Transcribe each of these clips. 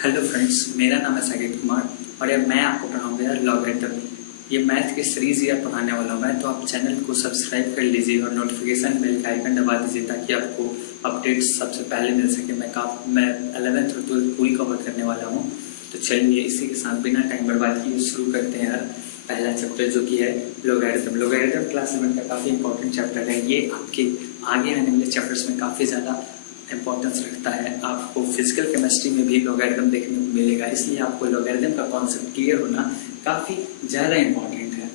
Hello friends, मेरा नाम है साकेत कुमार और यार मैं आपको पढ़ाऊंगा यार लॉगरिथम। ये मैथ की सीरीज यार पढ़ाने वाला हूँ मैं, तो आप चैनल को सब्सक्राइब कर लीजिए और नोटिफिकेशन बेल का आइकन दबा दीजिए ताकि आपको अपडेट्स सबसे पहले मिल सके। मैं 11th और 12th पूरी कवर करने वाला हूँ। तो चलिए इसी के साथ बिना टाइम बर्बाद किए शुरू करते हैं यार। पहला चैप्टर जो कि है लॉगरिथम। लॉगरिथम क्लास 7 का काफ़ी इंपॉर्टेंट चैप्टर है। ये आपके आगे आने वाले चैप्टर्स में काफ़ी ज़्यादा इंपॉर्टेंस रखता है। आपको फिजिकल केमिस्ट्री में भी लॉगरिथम देखने को मिलेगा, इसलिए आपको लॉगरिथम का कॉन्सेप्ट क्लियर होना काफ़ी ज़्यादा इंपॉर्टेंट है।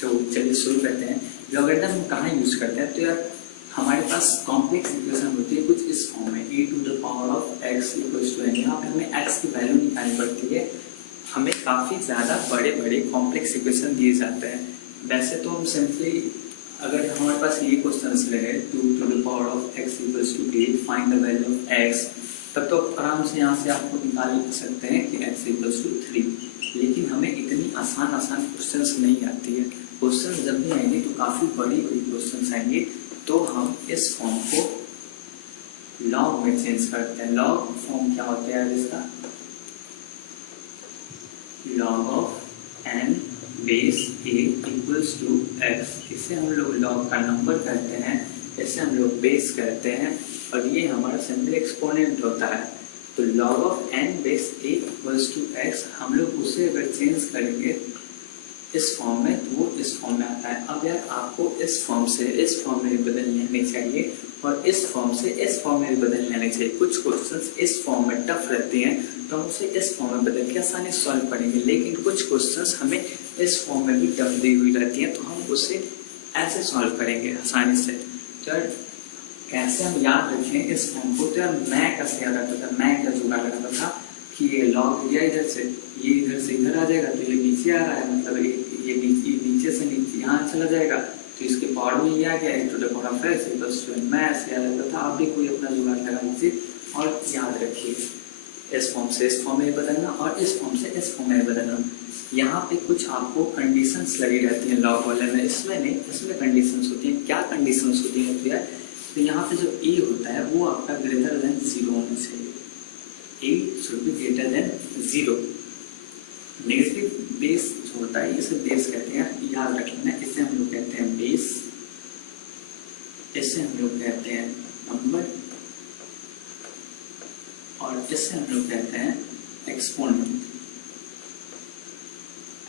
तो चलिए शुरू करते हैं। लॉगरिथम हम कहाँ यूज करते हैं? तो यार हमारे पास कॉम्प्लेक्स इक्वेशन होती है कुछ इस फॉर्म में, e to the power of x equals to n। यहाँ पे हमें x की वैल्यू निकालनी पड़ती है। हमें काफ़ी ज़्यादा बड़े बड़े कॉम्प्लेक्स इक्वेशन दिए जाते हैं। वैसे तो हम सिंपली अगर हमारे पास ये क्वेश्चन रहे 2 to the power of x equals to 8, find the value of x, तब तो आराम से यहाँ से आपको निकाल सकते हैं कि x इक्वल्स टू 3। लेकिन हमें इतनी आसान क्वेश्चंस नहीं आती है। क्वेश्चन जब भी आएंगे तो काफ़ी बड़ी क्वेश्चंस आएंगे, तो हम इस फॉर्म को लॉग में चेंज करते हैं। लॉग फॉर्म क्या होता है इसका? Log of n base a equals to x। इसे हम लोग लॉग का नंबर कहते हैं, इसे हम लोग बेस कहते हैं और ये हमारा सिंपल एक्सपोनेंट होता है। तो log of n base a equals to x हम लोग उसे अगर चेंज करेंगे इस फॉर्म में तो वो इस फॉर्म में आता है। अब यार आपको इस फॉर्म से इस फॉर्म में बदल लेनी चाहिए और इस फॉर्म से इस फॉर्म में बदल लेनी चाहिए। कुछ क्वेश्चंस इस फॉर्म में टफ रहती हैं तो हम उसे इस फॉर्म में बदल के आसानी से सॉल्व करेंगे, लेकिन कुछ क्वेश्चंस हमें इस फॉर्म में भी टफ दी हुई रहती हैं तो हम उसे ऐसे सॉल्व करेंगे आसानी से। तो यार कैसे हम याद रखें इस फॉर्म को? तो यार मैं कैसे याद रखता था? मैं क्या जुगाड़ लगाता था कि ये लॉग लिया इधर से, ये इधर से इधर आ जाएगा तो ये नीचे आ रहा है, मतलब ये नीचे से नीचे यहाँ चला जाएगा तो इसके पावर में ये आ गया e to the power of x equals to n। मैं ऐसे याद रखता था। आप भी कोई अपना जुगाड़ लगा लीजिए और याद रखिए इस फॉर्म से इस फॉर्म में बदलना और इस फॉर्म से इस फॉर्म में बदलना। यहाँ पे कुछ आपको कंडीशंस लगी रहती हैं लॉग वाले में, इसमें नहीं, इसमें कंडीशंस होती हैं। क्या कंडीशंस होती हैं? तो यहाँ पे जो e होता है वो आपका ग्रेटर देन 0 होना चाहिए। e should be greater than 0। Negative base जो होता है इसे बेस कहते हैं, याद रख लेना। इसे हम लोग कहते हैं बेस, इसे हम लोग कहते हैं नंबर और इसे हम लोग कहते हैं एक्सपोनेंट।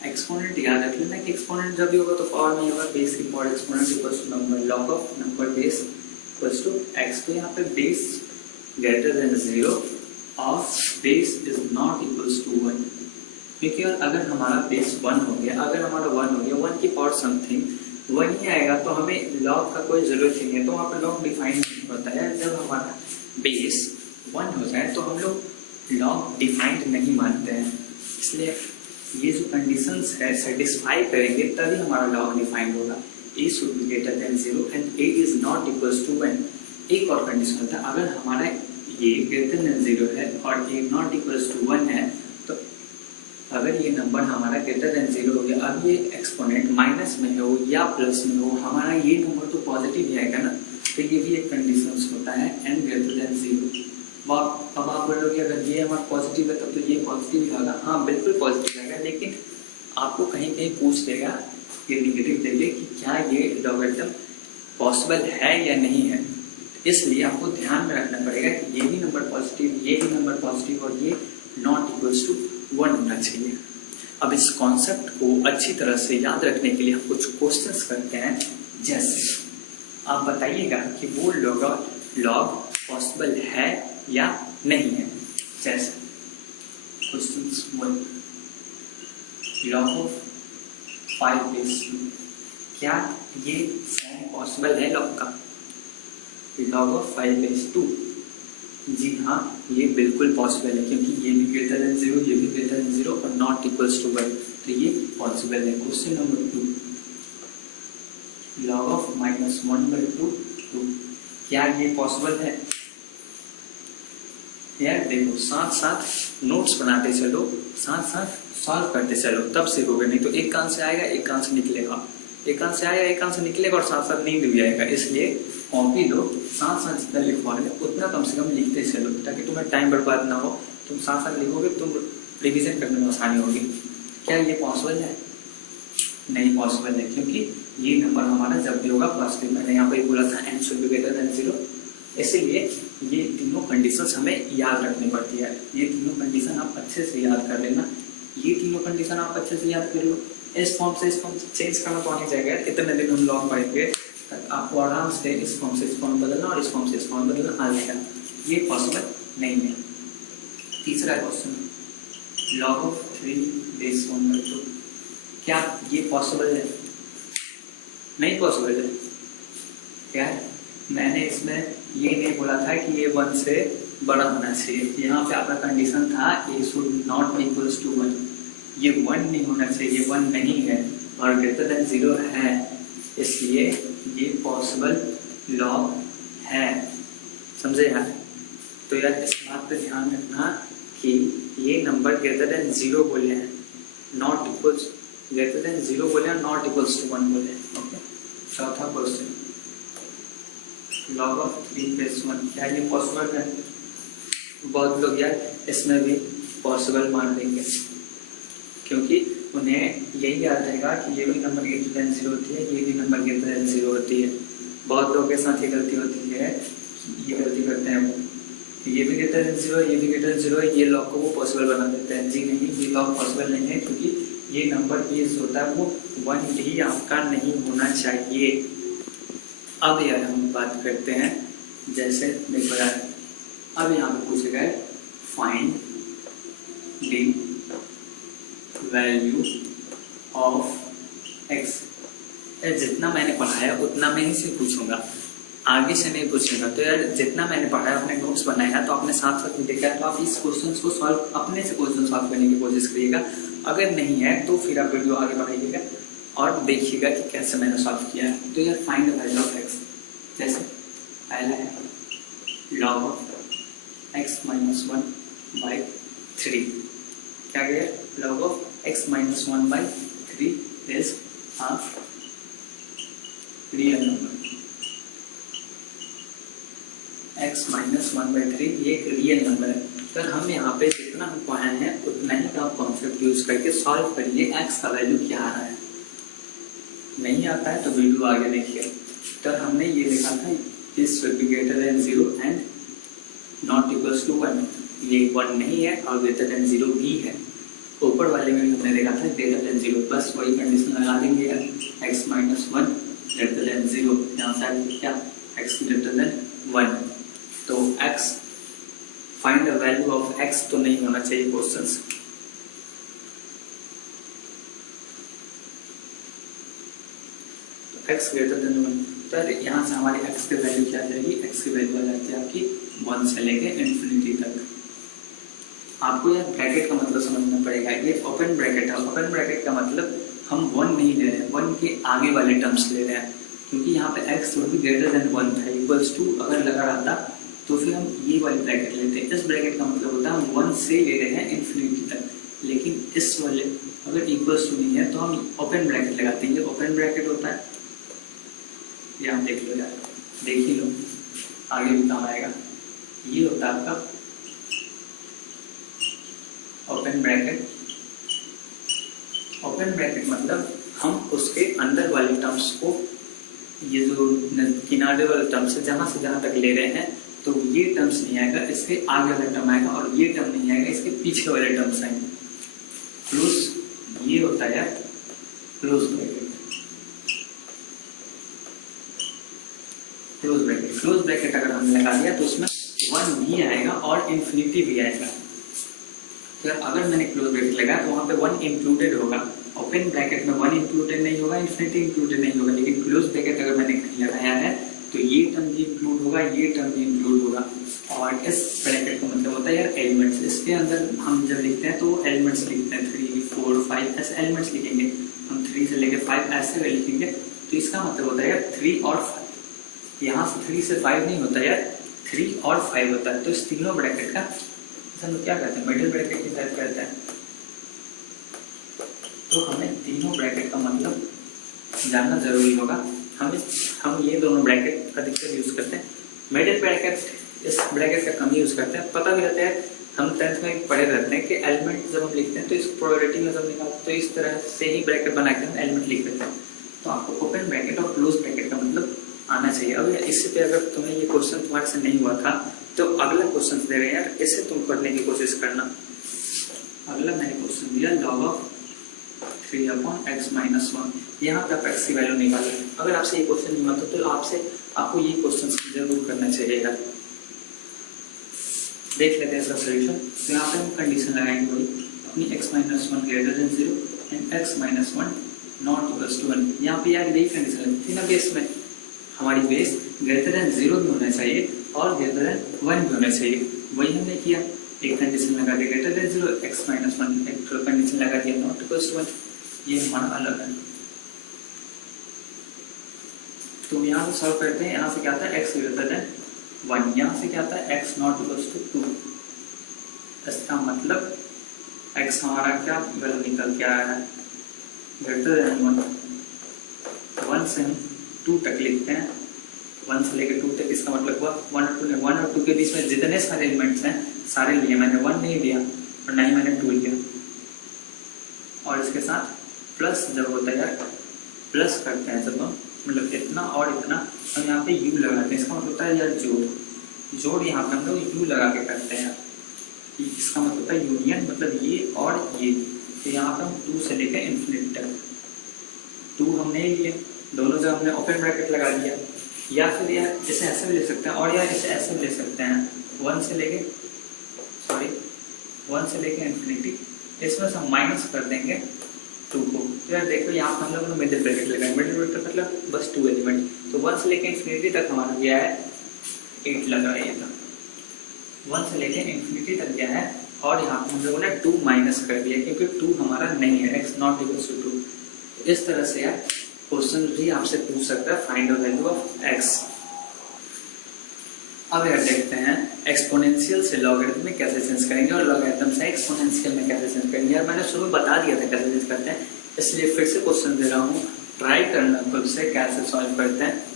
एक्सपोनेंट याद रख लेना कि एक्सपोनेंट जब भी होगा तो पावर में होगा, बेस की power exponent equals to number, log of number base equals to x। तो यहाँ पे बेस ग्रेटर देन 0 और base is not equals to 1। क्योंकि अगर हमारा बेस 1 हो गया, अगर हमारा 1 हो गया, 1 की पावर समथिंग 1 ही आएगा तो हमें लॉग का कोई जरूरत ही नहीं है, तो वहाँ पर लॉग डिफाइन नहीं होता है। जब हमारा बेस 1 हो जाए तो हम लोग लॉग डिफाइंड नहीं मानते हैं। इसलिए ये जो कंडीशंस है सेटिस्फाई करेंगे तभी हमारा लॉग डिफाइंड होगा। A should be greater than 0 and a is not equals to 1। एक और कंडीशन होता है, अगर हमारा ये ग्रेटर देन 0 है और ए नॉट इक्वल्स टू 1 है, तो अगर ये नंबर हमारा ग्रेटर देन 0 हो गया, अब ये एक्सपोनेंट माइनस में हो या प्लस में हो, हमारा ये नंबर तो पॉजिटिव ही आएगा ना। तो ये भी एक कंडीशन होता है एन ग्रेटर देन 0। अब आप बोलोगे अगर ये हमारा पॉजिटिव है तब तो ये पॉजिटिव ही होगा। हाँ बिल्कुल पॉजिटिव आएगा, लेकिन आपको कहीं कहीं पूछ देगा, ये निगेटिव देंगे कि क्या ये लॉगरिथम पॉसिबल है या नहीं है। इसलिए आपको ध्यान में रखना पड़ेगा कि ये भी नंबर पॉजिटिव, ये भी नंबर पॉजिटिव और ये नॉट इक्वल्स टू 1 होना चाहिए। अब इस कॉन्सेप्ट को अच्छी तरह से याद रखने के लिए हम कुछ क्वेश्चंस करते हैं। जैसे आप बताइएगा कि वो लॉग पॉसिबल है या नहीं है। जैसे क्वेश्चंस 1, लॉग ऑफ 5 बेस 2, क्या ये फॉर्म पॉसिबल है लॉग का? लॉग ऑफ 5 बेस 2, जी हाँ ये बिल्कुल पॉसिबल है, क्योंकि ये भी ग्रेटर देन 0, ये भी ग्रेटर देन 0 और नॉट इक्वल्स टू 1, तो ये पॉसिबल है। क्वेश्चन नंबर 2, लॉग ऑफ -1/2 2, क्या ये पॉसिबल है? यार देखो, साथ साथ नोट्स बनाते चलो, साथ साथ सॉल्व करते चलो, तब सीखोगे। नहीं तो एक कान से आएगा एक कान से निकलेगा, एक कान से आएगा एक कान से निकलेगा और साथ साथ नींद भी आएगा। इसलिए कॉपी लो, साथ साथ जितना लिखवाओगे उतना कम से कम लिखते चलो ताकि तुम्हें टाइम बर्बाद ना हो। तुम साथ साथ लिखोगे, तुम रिवीजन करने में आसानी होगी। क्या ये पॉसिबल है? नहीं पॉसिबल है, क्योंकि ये नंबर हमारा जब भी होगा पॉजिटिव। मैंने यहाँ पे बोला था n should be greater than 0, इसलिए ये तीनों कंडीशंस हमें याद रखनी पड़ती है। ये तीनों कंडीशन आप अच्छे से याद कर लेना। ये तीनों कंडीशन आप अच्छे से याद कर लो। इस फॉर्म से इस फॉर्म चेंज करना तो नहीं जाएगा, इतने दिन हम लॉग पढ़ेंगे, आपको आराम से इस फॉर्म से इस फॉर्म बदलना और इस फॉर्म से इस फॉर्म बदलना आ जाएगा। ये पॉसिबल नहीं है। तीसरा क्वेश्चन, log of 3 base 1/2, क्या ये पॉसिबल है? नहीं पॉसिबल है। क्या है? मैंने इसमें ये नहीं बोला था कि ये 1 से बड़ा होना चाहिए। यहाँ पे आपका कंडीशन था a should not equals to 1, ये 1 नहीं होना चाहिए, ये 1 नहीं है और ग्रेटर देन 0 है, इसलिए ये पॉसिबल लॉग है। समझे यार? तो यार इस बात पे ध्यान रखना कि ये नंबर ग्रेटर देन 0 बोले हैं, नॉट इक्वल्स, ग्रेटर देन 0 बोले हैं, नॉट इक्वल्स टू 1 बोले हैं। ओके, चौथा क्वेश्चन, log of 3 base 1, क्या ये पॉसिबल है? बहुत लोग यार इसमें भी पॉसिबल मान देंगे, क्योंकि उन्हें यही याद रहेगा कि ये भी नंबर ग्रेटर देन 0 होती है, ये भी नंबर ग्रेटर देन 0 होती है। बहुत लोगों के साथ ये गलती होती है, ये गलती करते हैं वो, ये भी ग्रेटर देन 0, ये भी ग्रेटर देन 0 है, ये लॉग को वो पॉसिबल बना देते हैं। जी नहीं, ये लॉग पॉसिबल नहीं है, क्योंकि ये नंबर बेस होता है वो 1 भी आपका नहीं होना चाहिए। अब यार हम बात करते हैं, जैसे देखो यार, अब यहाँ पे पूछे गए find the value of x। जितना मैंने पढ़ाया उतना मैं ही से पूछूंगा, आगे से नहीं पूछूंगा। तो यार जितना मैंने पढ़ा है, अपने नोट्स बनाया तो आपने साथ साथ में देखा है, तो आप इस क्वेश्चन को सॉल्व अपने से क्वेश्चन सॉल्व करने की कोशिश करिएगा। अगर नहीं है तो फिर आप वीडियो आगे बढ़ाइएगा और देखिएगा कि कैसे मैंने सॉल्व किया है। तो यार find the value of x, जैसे पहला है log ऑफ x minus 1/3, क्या गया? log of x minus 1/3 is a real number. x minus 1/3 ये एक रियल नंबर है। तो हम यहाँ पे जितना हम पढ़ाए हैं उतना ही आप कॉन्सेप्ट यूज करके सॉल्व करिए x का वैल्यू क्या आ रहा है। नहीं आता है तो वीडियो आगे देखिए। तो हमने ये लिखा था this should be greater than 0 and not equals to 1, ये 1 नहीं है और ग्रेटर देन 0 भी है। ऊपर वाले में हमने देखा था ग्रेटर देन 0, बस वही कंडीशन लगा देंगे यार, x minus 1 ग्रेटर देन 0, यहाँ से क्या x ग्रेटर देन 1। तो x find the value of x तो नहीं होना चाहिए क्वेश्चंस। तो x ग्रेटर देन 1, तो यहाँ से हमारी x की वैल्यू क्या जाएगी? x की वैल्यू आ जाती है आपकी 1 से लेके इन्फिनिटी तक। आपको यह ब्रैकेट का मतलब समझना पड़ेगा। ये ओपन ब्रैकेट है, ओपन ब्रैकेट का मतलब हम 1 नहीं ले रहे हैं, 1 के आगे वाले टर्म्स ले रहे हैं, क्योंकि यहाँ पे x भी ग्रेटर देन 1 था, इक्वल्स टू अगर लगा रहता तो फिर हम ये वाली ब्रैकेट लेते हैं। इस ब्रैकेट का मतलब होता है हम 1 से ले रहे हैं इन्फिनिटी तक, लेकिन इस वाले अगर इक्वल्स टू नहीं है तो हम ओपन ब्रैकेट लगाते हैं। ये ओपन ब्रैकेट होता है, ये आप देख लो यार, देख ही लो, आगे भी काम आएगा। ये होता है आपका ओपन ब्रैकेट। ओपन ब्रैकेट मतलब हम उसके अंदर वाले टर्म्स को, ये जो किनारे वाले टर्म्स है जहां से जहां तक ले रहे हैं, तो ये टर्म्स नहीं आएगा, इसके आगे वाला टर्म आएगा, और ये टर्म नहीं आएगा, इसके पीछे वाले टर्म्स आएंगे। क्लोज ये होता है close bracket. Close bracket, close bracket अगर हमने लगा दिया तो उसमें 1 भी आएगा और इन्फिनिटी भी आएगा। तो अगर मैंने क्लोज ब्रैकेट लगाया तो वहां पे 1 इंक्लूडेड होगा। ओपन ब्रैकेट में 1 इंक्लूडेड नहीं होगा, इन्फिनिटी इंक्लूडेड नहीं होगा, लेकिन क्लोज ब्रैकेट अगर मैंने लगाया है तो ये टर्म भी इंक्लूड होगा, ये टर्म भी इंक्लूड होगा। और इस ब्रैकेट का मतलब होता है यार एलिमेंट्स। इसके अंदर हम जब लिखते हैं तो एलिमेंट्स लिखते हैं, 3 4 5 ऐसे एलिमेंट्स लिखेंगे हम, 3 से लेकर 5 ऐसे में लिखेंगे। तो इसका मतलब होता है यार 3 और 5, यहाँ से 3 से 5 नहीं होता यार, 3 और 5 होता है। तो इस तीनों ब्रैकेट का हम क्या कहते हैं? मिडिल ब्रैकेट की टाइप कहते हैं। तो हमें तीनों ब्रैकेट का मतलब जानना जरूरी होगा। हम ये दोनों ब्रैकेट अधिकतर यूज करते हैं। मिडिल ब्रैकेट इस ब्रैकेट का कम यूज करते हैं, पता भी रहता है हम 10th में पढ़े रहते हैं कि एलिमेंट जब हम लिखते हैं तो इस प्रोबेबिलिटी में जब निकालते हैं तो इस तरह से ही ब्रैकेट बना के हम एलिमेंट लिख देते हैं। तो आपको ओपन ब्रैकेट और क्लोज ब्रैकेट का मतलब आना चाहिए। अब इससे पे अगर तुम्हें ये क्वेश्चन तुम्हारे से नहीं हुआ था तो अगला क्वेश्चन दे रहे हैं यार, इससे तुम करने की कोशिश करना। अगला मैंने क्वेश्चन दिया log of 3/x-1, यहाँ पे आप x की वैल्यू निकालें। अगर आपसे ये क्वेश्चन नहीं हुआ तो आपको ये क्वेश्चन जरूर करना चाहिए यार। देख लेते हैं इसका सोल्यूशन। तो यहाँ पे हम कंडीशन लगाएंगे वही अपनी x-1 greater than 0 and x-1 not equals to 1। यहाँ पे यार यही कंडीशन लगती थी ना बेस में, हमारी बेस ग्रेटर देन 0 भी होना चाहिए और ग्रेटर देन 1 भी होना चाहिए। वही हमने किया, एक कंडीशन लगा दिया ग्रेटर देन 0, x-1 एक कंडीशन लगा दिया नॉट इक्वल्स टू 1। ये हमारा अलग है। तो यहाँ से सॉल्व करते हैं। यहाँ से क्या आता है x ग्रेटर देन 1, यहाँ से क्या आता है x नॉट इक्वल्स टू 2। इसका मतलब x हमारा क्या वैल्यू निकल के आया है ग्रेटर देन 1 से हम 2 तक लिखते हैं। 1 से लेकर 2 तक, इसका मतलब हुआ 1 और 2 के बीच में जितने सारे एलिमेंट्स हैं सारे लिए। मैंने 1 नहीं लिया और ना ही मैंने 2 लिया। और इसके साथ प्लस जब होता है यार, प्लस करते हैं जब हम मतलब इतना और इतना, हम यहाँ पे u लगाते हैं। इसका मतलब होता है यार जोड़ यहाँ पे हम लोग u लगा के करते हैं। इसका मतलब होता है यूनियन, मतलब ये और ये। तो यहाँ पे हम 2 से लेकर इन्फिनिटी तक 2 हमने लिए, दोनों जब हमने ओपन ब्रैकेट लगा दिया। या फिर यार इसे ऐसे भी ले सकते हैं और यार इसे ऐसे भी ले सकते हैं 1 से लेके इन्फिनिटी। इसमें से हम माइनस कर देंगे 2 को। तो यार देखो यहाँ पर हम लोगों ने मिडिल ब्रैकेट लगाया। मिडिल ब्रैकेट मतलब बस 2 एलिमेंट। तो 1 से लेके इन्फिनिटी तक हमारा गया है 8 लगा ये था। 1 से लेके इन्फिनिटी तक गया है और यहाँ पर हम लोगों ने 2 माइनस कर दिया क्योंकि 2 हमारा नहीं है, x नॉट इक्वल टू 2। इस तरह से यार क्वेश्चन भी आपसे पूछ सकता है find the value of x। अब यार देखते हैं एक्सपोनेंशियल से लॉगरिथम में कैसे चेंज करेंगे और लॉगरिथम से एक्सपोनेंशियल में कैसे चेंज करेंगे। यार मैंने शुरू में बता दिया था कैसे चेंज करते हैं, इसलिए फिर से क्वेश्चन दे रहा हूँ, ट्राई करना खुद से कैसे सॉल्व करते हैं।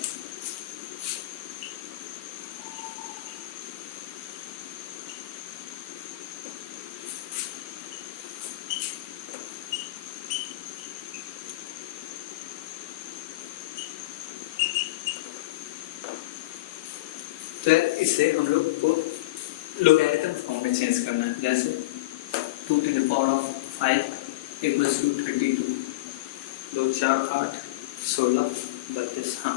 तो इसे हम लोग को लोगैरिथम फॉर्म में चेंज करना है। जैसे 2 to the power of 5 equals to 32, 2 4 8 16 32। हाँ,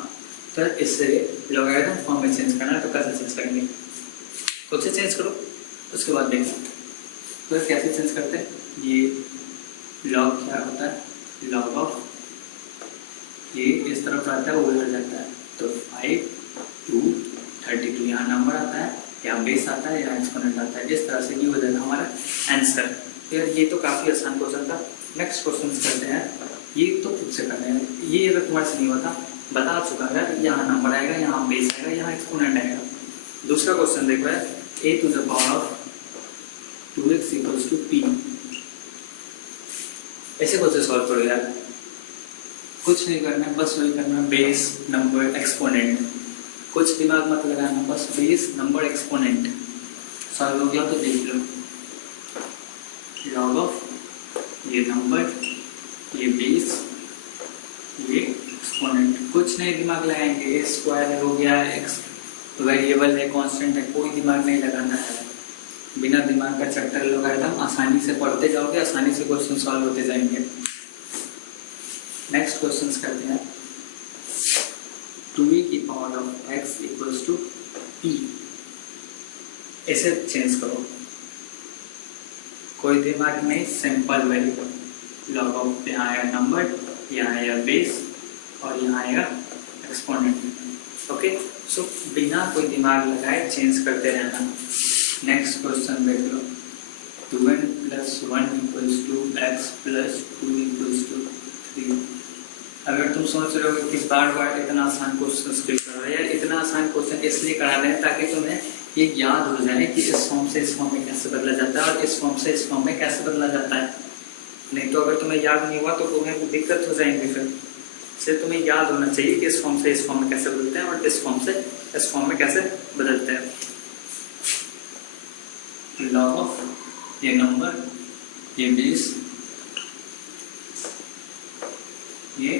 तो इसे लोगैरिथम फॉर्म में चेंज करना है। तो कैसे चेंज करेंगे, खुद से चेंज करो, उसके बाद देखो। तो कैसे चेंज करते हैं, ये लॉग क्या होता है, लॉग ऑफ ये इस तरफ आता है वो उधर जाता है। तो 5 2 32 यहाँ नंबर आता है, यहाँ बेस आता है, यहाँ एक्सपोनेंट आता है। इस तरह से ये हो जाएगा हमारा आंसर। तो यार ये तो काफी आसान क्वेश्चन था। नेक्स्ट क्वेश्चन करते हैं। ये तो खुद से करना है, ये अगर तुम्हारे से नहीं होता बता चुका है। यहाँ नंबर आएगा, यहाँ बेस आएगा, यहाँ एक्सपोनेंट आएगा। दूसरा क्वेश्चन देखो है a to the power of 2x equals to p। ऐसे क्वेश्चन सॉल्व करो यार, कुछ नहीं करना, बस वही करना, बेस नंबर एक्सपोनेंट, कुछ दिमाग मत लगाना, बस बेस नंबर एक्सपोनेंट। सॉल्व हो गया तो देख लो, लॉग ऑफ ये नंबर, ये बेस, ये एक्सपोनेंट। कुछ नहीं दिमाग लगाएंगे, ये स्क्वायर हो गया, एक्स वेरिएबल है, कांस्टेंट है, कोई दिमाग नहीं लगाना है। बिना दिमाग का चैप्टर लगाया था, आसानी से पढ़ते जाओगे, आसानी से क्वेश्चन सॉल्व होते जाएंगे। नेक्स्ट क्वेश्चन करते हैं। 2a की power of x equals to p। इसे चेंज करो, कोई दिमाग नहीं, सिंपल वेरिएबल। लॉग ऑफ यहाँ आएगा नंबर, यहाँ आएगा बेस और यहाँ आएगा एक्सपोनेंट। ओके, सो बिना कोई दिमाग लगाए चेंज करते रहना। नेक्स्ट क्वेश्चन देख लो। 2n + 1 = x + 2 = 3। अगर तुम सोच रहे हो कि बार बार इतना आसान क्वेश्चन क्यों कर रहे हैं, इतना आसान क्वेश्चन इसलिए करा रहे हैं ताकि तुम्हें ये याद हो जाए कि इस फॉर्म से इस फॉर्म में कैसे बदला जाता है और इस फॉर्म से इस फॉर्म में कैसे बदला जाता है। नहीं तो अगर तुम्हें याद नहीं हुआ तो तुम्हें दिक्कत हो जाएंगी। फिर से तुम्हें याद होना चाहिए कि इस फॉर्म से इस फॉर्म में कैसे बदलते हैं और इस फॉर्म से इस फॉर्म में कैसे बदलते हैं। log ऑफ ये नंबर, ये बेस, ये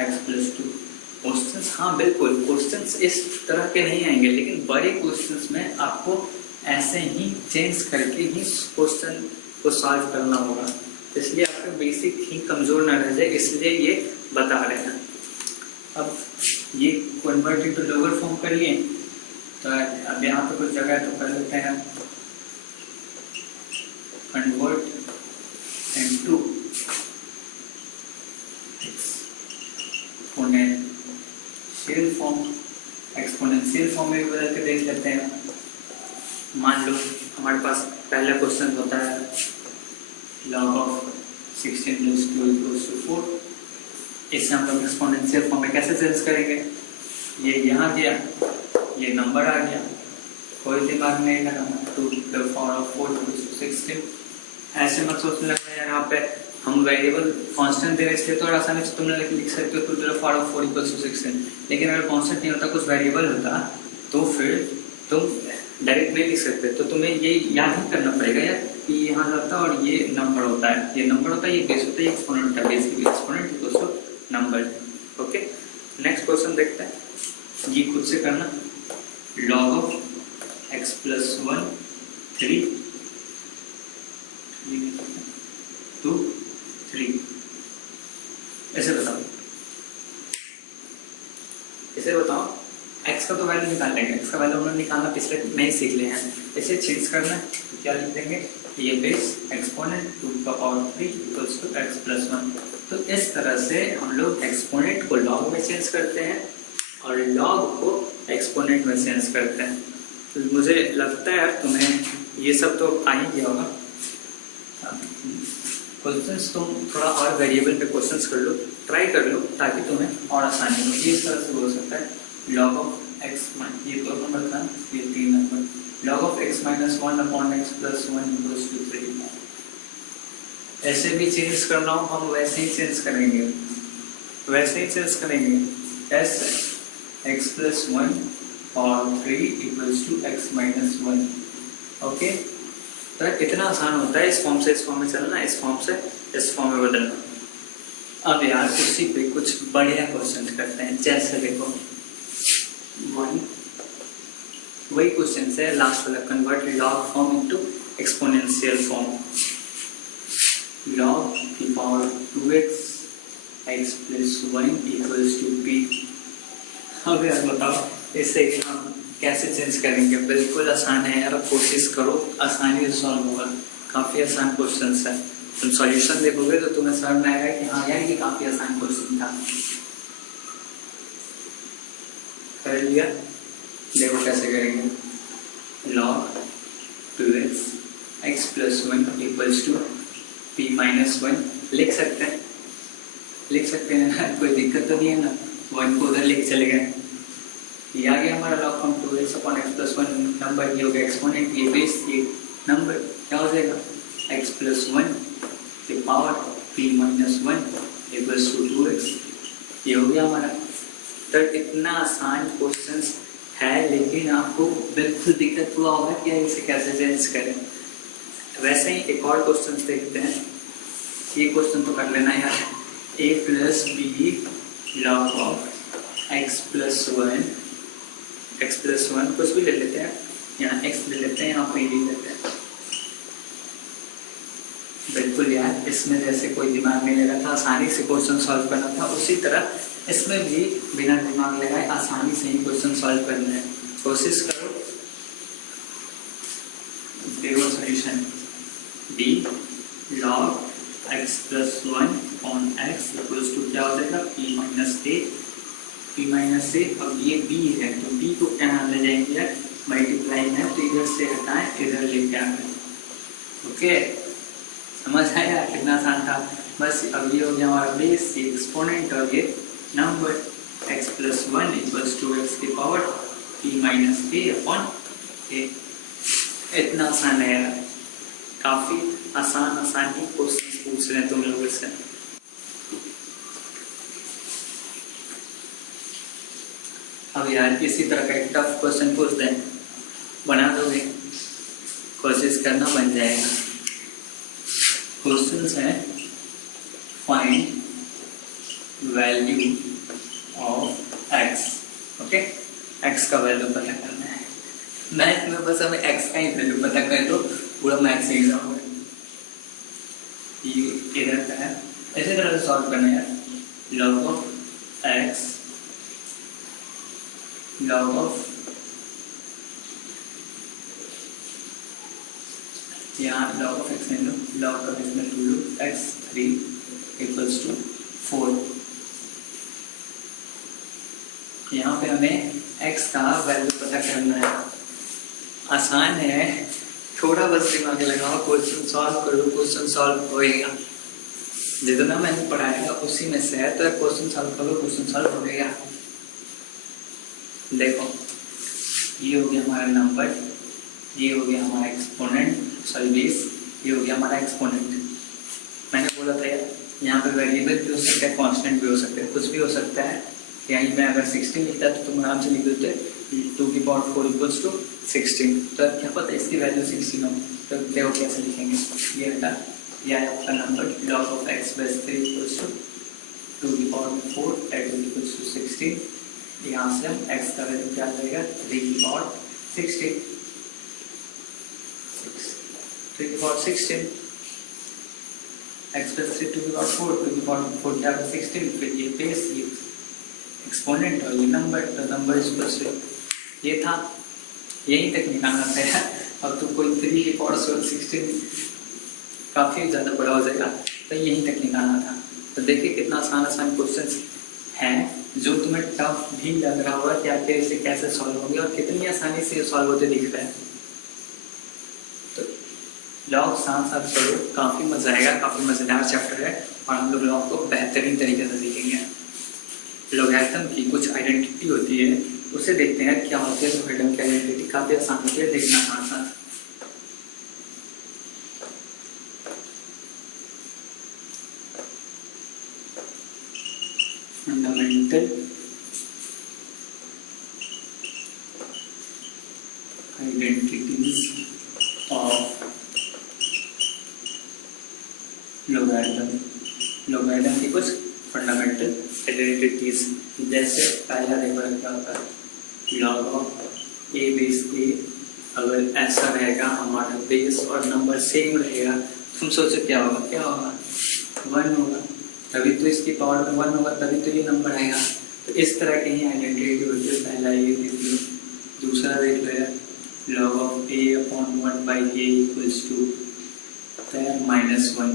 x+2। क्वेश्चंस, हाँ बिल्कुल क्वेश्चंस इस तरह के नहीं आएंगे, लेकिन बड़े क्वेश्चंस में आपको ऐसे ही चेंज करके ही क्वेश्चन को सॉल्व करना होगा, इसलिए आपका बेसिक ही कमजोर ना रह जाए, इसलिए ये बता रहे हैं। अब ये कन्वर्ट इनटू लोअर फॉर्म कर लिए, तो अब यहाँ पे कुछ जगह है तो कर लेते हैं convert into exponential form. Exponential form में बदल के देख लेते हैं। मान लो हमारे पास पहला क्वेश्चन होता है log ऑफ 16 + 2 = 4। इससे हम लोग एक्सपोनेंशियल फॉर्म में कैसे चेंज करेंगे? ये यहाँ गया, ये नंबर आ गया, कोई दिमाग नहीं लगाना, 2⁴ = 16। ऐसे मत सोचने लगना यार यहाँ पे हम वेरिएबल कांस्टेंट दे रहे थे तो आसानी से तुम लोग लिख सकते हो 2⁴ = 16। लेकिन अगर कांस्टेंट नहीं होता, कुछ वेरिएबल होता, तो फिर तुम डायरेक्ट नहीं लिख सकते, तो तुम्हें ये याद ही करना पड़ेगा यार कि यहाँ जाता है और ये नंबर होता है, ये नंबर होता है, ये बेस होता है, ये एक्सपोनेंट होता है, basically exponent equals to number. Okay, next question देखते हैं, ये खुद से करना। log ऑफ x+1 3 2 3, ऐसे बताओ, इसे बताओ x का तो वैल्यू निकाल लेंगे, x का वैल्यू हमने निकालना पिछले में ही सीख लिए हैं। इसे चेंज करना है तो क्या लिख देंगे, ये बेस एक्सपोनेंट 2⁴ = x+1। तो इस तरह से हम लोग एक्सपोनेंट को लॉग में चेंज करते हैं और लॉग को एक्सपोनेंट में चेंज करते हैं। तो मुझे लगता है यार तुम्हें ये सब तो आ ही गया होगा। क्वेश्चंस तुम थोड़ा और वेरिएबल पे क्वेश्चंस कर लो, ट्राई कर लो, ताकि तुम्हें और आसानी हो। ये इस तरह से हो सकता है log ऑफ x, ये 2 नंबर था, ये 3 number, log of x - 1/x+1 = 3। ऐसे भी चेंज करना हो हम वैसे ही चेंज करेंगे, वैसे ही चेंज करेंगे, ऐसे x+1 और 3 = x-1। ओके, तो इतना आसान होता है इस फॉर्म से इस फॉर्म में चलना, इस फॉर्म से इस फॉर्म में बदलना। अब यार उसी पे कुछ बढ़िया क्वेश्चन करते हैं, जैसे देखो वही क्वेश्चन है लास्ट वाला, convert log form into exponential form. log की पावर 2x x+1 = p। अब यार बताओ इसे हम कैसे चेंज करेंगे? बिल्कुल आसान है यार, कोशिश करो, आसानी से सॉल्व होगा, काफी आसान क्वेश्चन है। तुम सॉल्यूशन देखोगे तो तुम्हें समझ में आएगा कि हाँ यार ये काफी आसान क्वेश्चन था। कर लिया, देखो कैसे करेंगे। log 2x x+1 = p-1 लिख सकते हैं, लिख सकते हैं, कोई दिक्कत तो नहीं है ना। 1 को उधर लिख चले गए, ये आ गया हमारा log from 2x/x+1 नंबर, ये हो गया एक्सपोनेंट, ये बेस, ये नंबर, क्या हो जाएगा x+1 की पावर p-1 = 2x। ये हो गया हमारा। तो इतना आसान क्वेश्चन है, लेकिन आपको बिल्कुल दिक्कत हुआ होगा कि इसे कैसे चेंज करें। वैसे ही एक और क्वेश्चन देखते हैं, ये क्वेश्चन तो कर लेना यार। a + b log of x+1 कुछ भी ले लेते हैं, यहाँ x ले लेते हैं, यहाँ p ले लेते हैं। बिल्कुल यार, इसमें जैसे कोई दिमाग नहीं लगा था, आसानी से क्वेश्चन सॉल्व करना था, उसी तरह इसमें भी बिना दिमाग लगाए आसानी से ही क्वेश्चन सॉल्व करना है। कोशिश करो, देखो solution b log x+1 on x = क्या हो जाएगा p-a। अब ये b है तो b को क्या नाम ले जाएंगे यार, मल्टीप्लाई है तो इधर से हटाएं, इधर लेके आ गए। ओके, समझ आया कितना आसान था। बस अब ये हो गया हमारा बेस, ये एक्सपोनेंट और ये नंबर, x+1 = 2x की पावर p-a। इतना आसान है यार, काफी आसान ही क्वेश्चन पूछ रहे हैं तुम लोगों से। अब यार इसी तरह का एक टफ क्वेश्चन पूछ दें, बना दोगे? कोशिश करना बन जाएगा। क्वेश्चन है find value of x. Okay, x का वैल्यू पता करना है। मैथ में बस हमें एक्स का ही वैल्यू पता करें तो पूरा मैथ से एग्जाम होगा। ये इधर का है, ऐसे तरह से सॉल्व करना है। Log of x, log of, यहाँ लॉग ऑफ एक्स नहीं लो, लॉग का इसमें 2 लो, x3 इक्वल्स टू 4। यहाँ पे हमें x का वैल्यू पता करना है। आसान है, थोड़ा बस दिमाग लगाओ, क्वेश्चन सॉल्व करो, क्वेश्चन सॉल्व होएगा। जितना मैंने पढ़ाएगा उसी में से है, तो क्वेश्चन सॉल्व करो, क्वेश्चन सॉल्व होएगा। देखो, ये हो गया हमारा नंबर, ये हो गया हमारा एक्सपोनेंट, सॉरी बेस, ये हो गया हमारा एक्सपोनेंट। मैंने बोला था यार, यहाँ पे वेरिएबल भी हो सकता है, कांस्टेंट भी हो सकता है, कुछ भी हो सकता है। यहीं में अगर 16 लिखता है तो तुम आराम से लिख देते 2 की पावर 4 इक्वल्स टू 16। तो क्या पता इसकी वैल्यू 16 हो, तो देखो कैसे लिखेंगे। ये हटा, यह है आपका number, log of x base 3 equals to 2 की पावर 4 दैट इक्वल्स टू 16। यहाँ से हम एक्स का वैल्यू क्या आ जाएगा, 3 की पावर 16, 3 की पावर 16, एक्स प्लस 3 2 की पावर 4, 2 की पावर 4 क्या 16, फिर ये बेस, ये एक्सपोनेंट और ये नंबर, तो नंबर इज प्लस 2। ये था, यहीं तक निकालना था यार। अब तो कोई 3 की पावर 16 काफ़ी ज़्यादा बड़ा हो जाएगा, तो यहीं तक निकालना था। तो देखिए कितना आसान आसान क्वेश्चंस हैं, जो तुम्हें टफ भी लग रहा होगा कि आखिर इसे कैसे सॉल्व होंगे, और कितनी आसानी से सॉल्व होते दिख रहे हैं। तो लॉग साथ साथ करो, काफ़ी मजा आएगा, काफ़ी मज़ेदार चैप्टर है, और हम लोग लॉग को बेहतरीन तरीके से सीखेंगे। लोगैरिथम की कुछ आइडेंटिटी होती है, उसे देखते हैं क्या होती है। लोगैरिथम की आइडेंटिटी काफ़ी आसान होती है, देखना आसान। Fundamental identities of logarithm. Logarithm की कुछ फंडामेंटल आइडेंटिटीज, जैसे पहला देखो क्या होता है, लॉग ऑफ ए बेस ए। अगर ऐसा रहेगा हमारा बेस और नंबर सेम रहेगा, तुम सोचो क्या होगा, क्या होगा, 1 होगा, तभी तो इसकी पावर में 1 होगा, तभी तो ये नंबर आएगा। तो इस तरह की ही आइडेंटिटी होती है। पहला ये देख लो, दूसरा देख लो यार, log of a upon 1 by a equals to -1।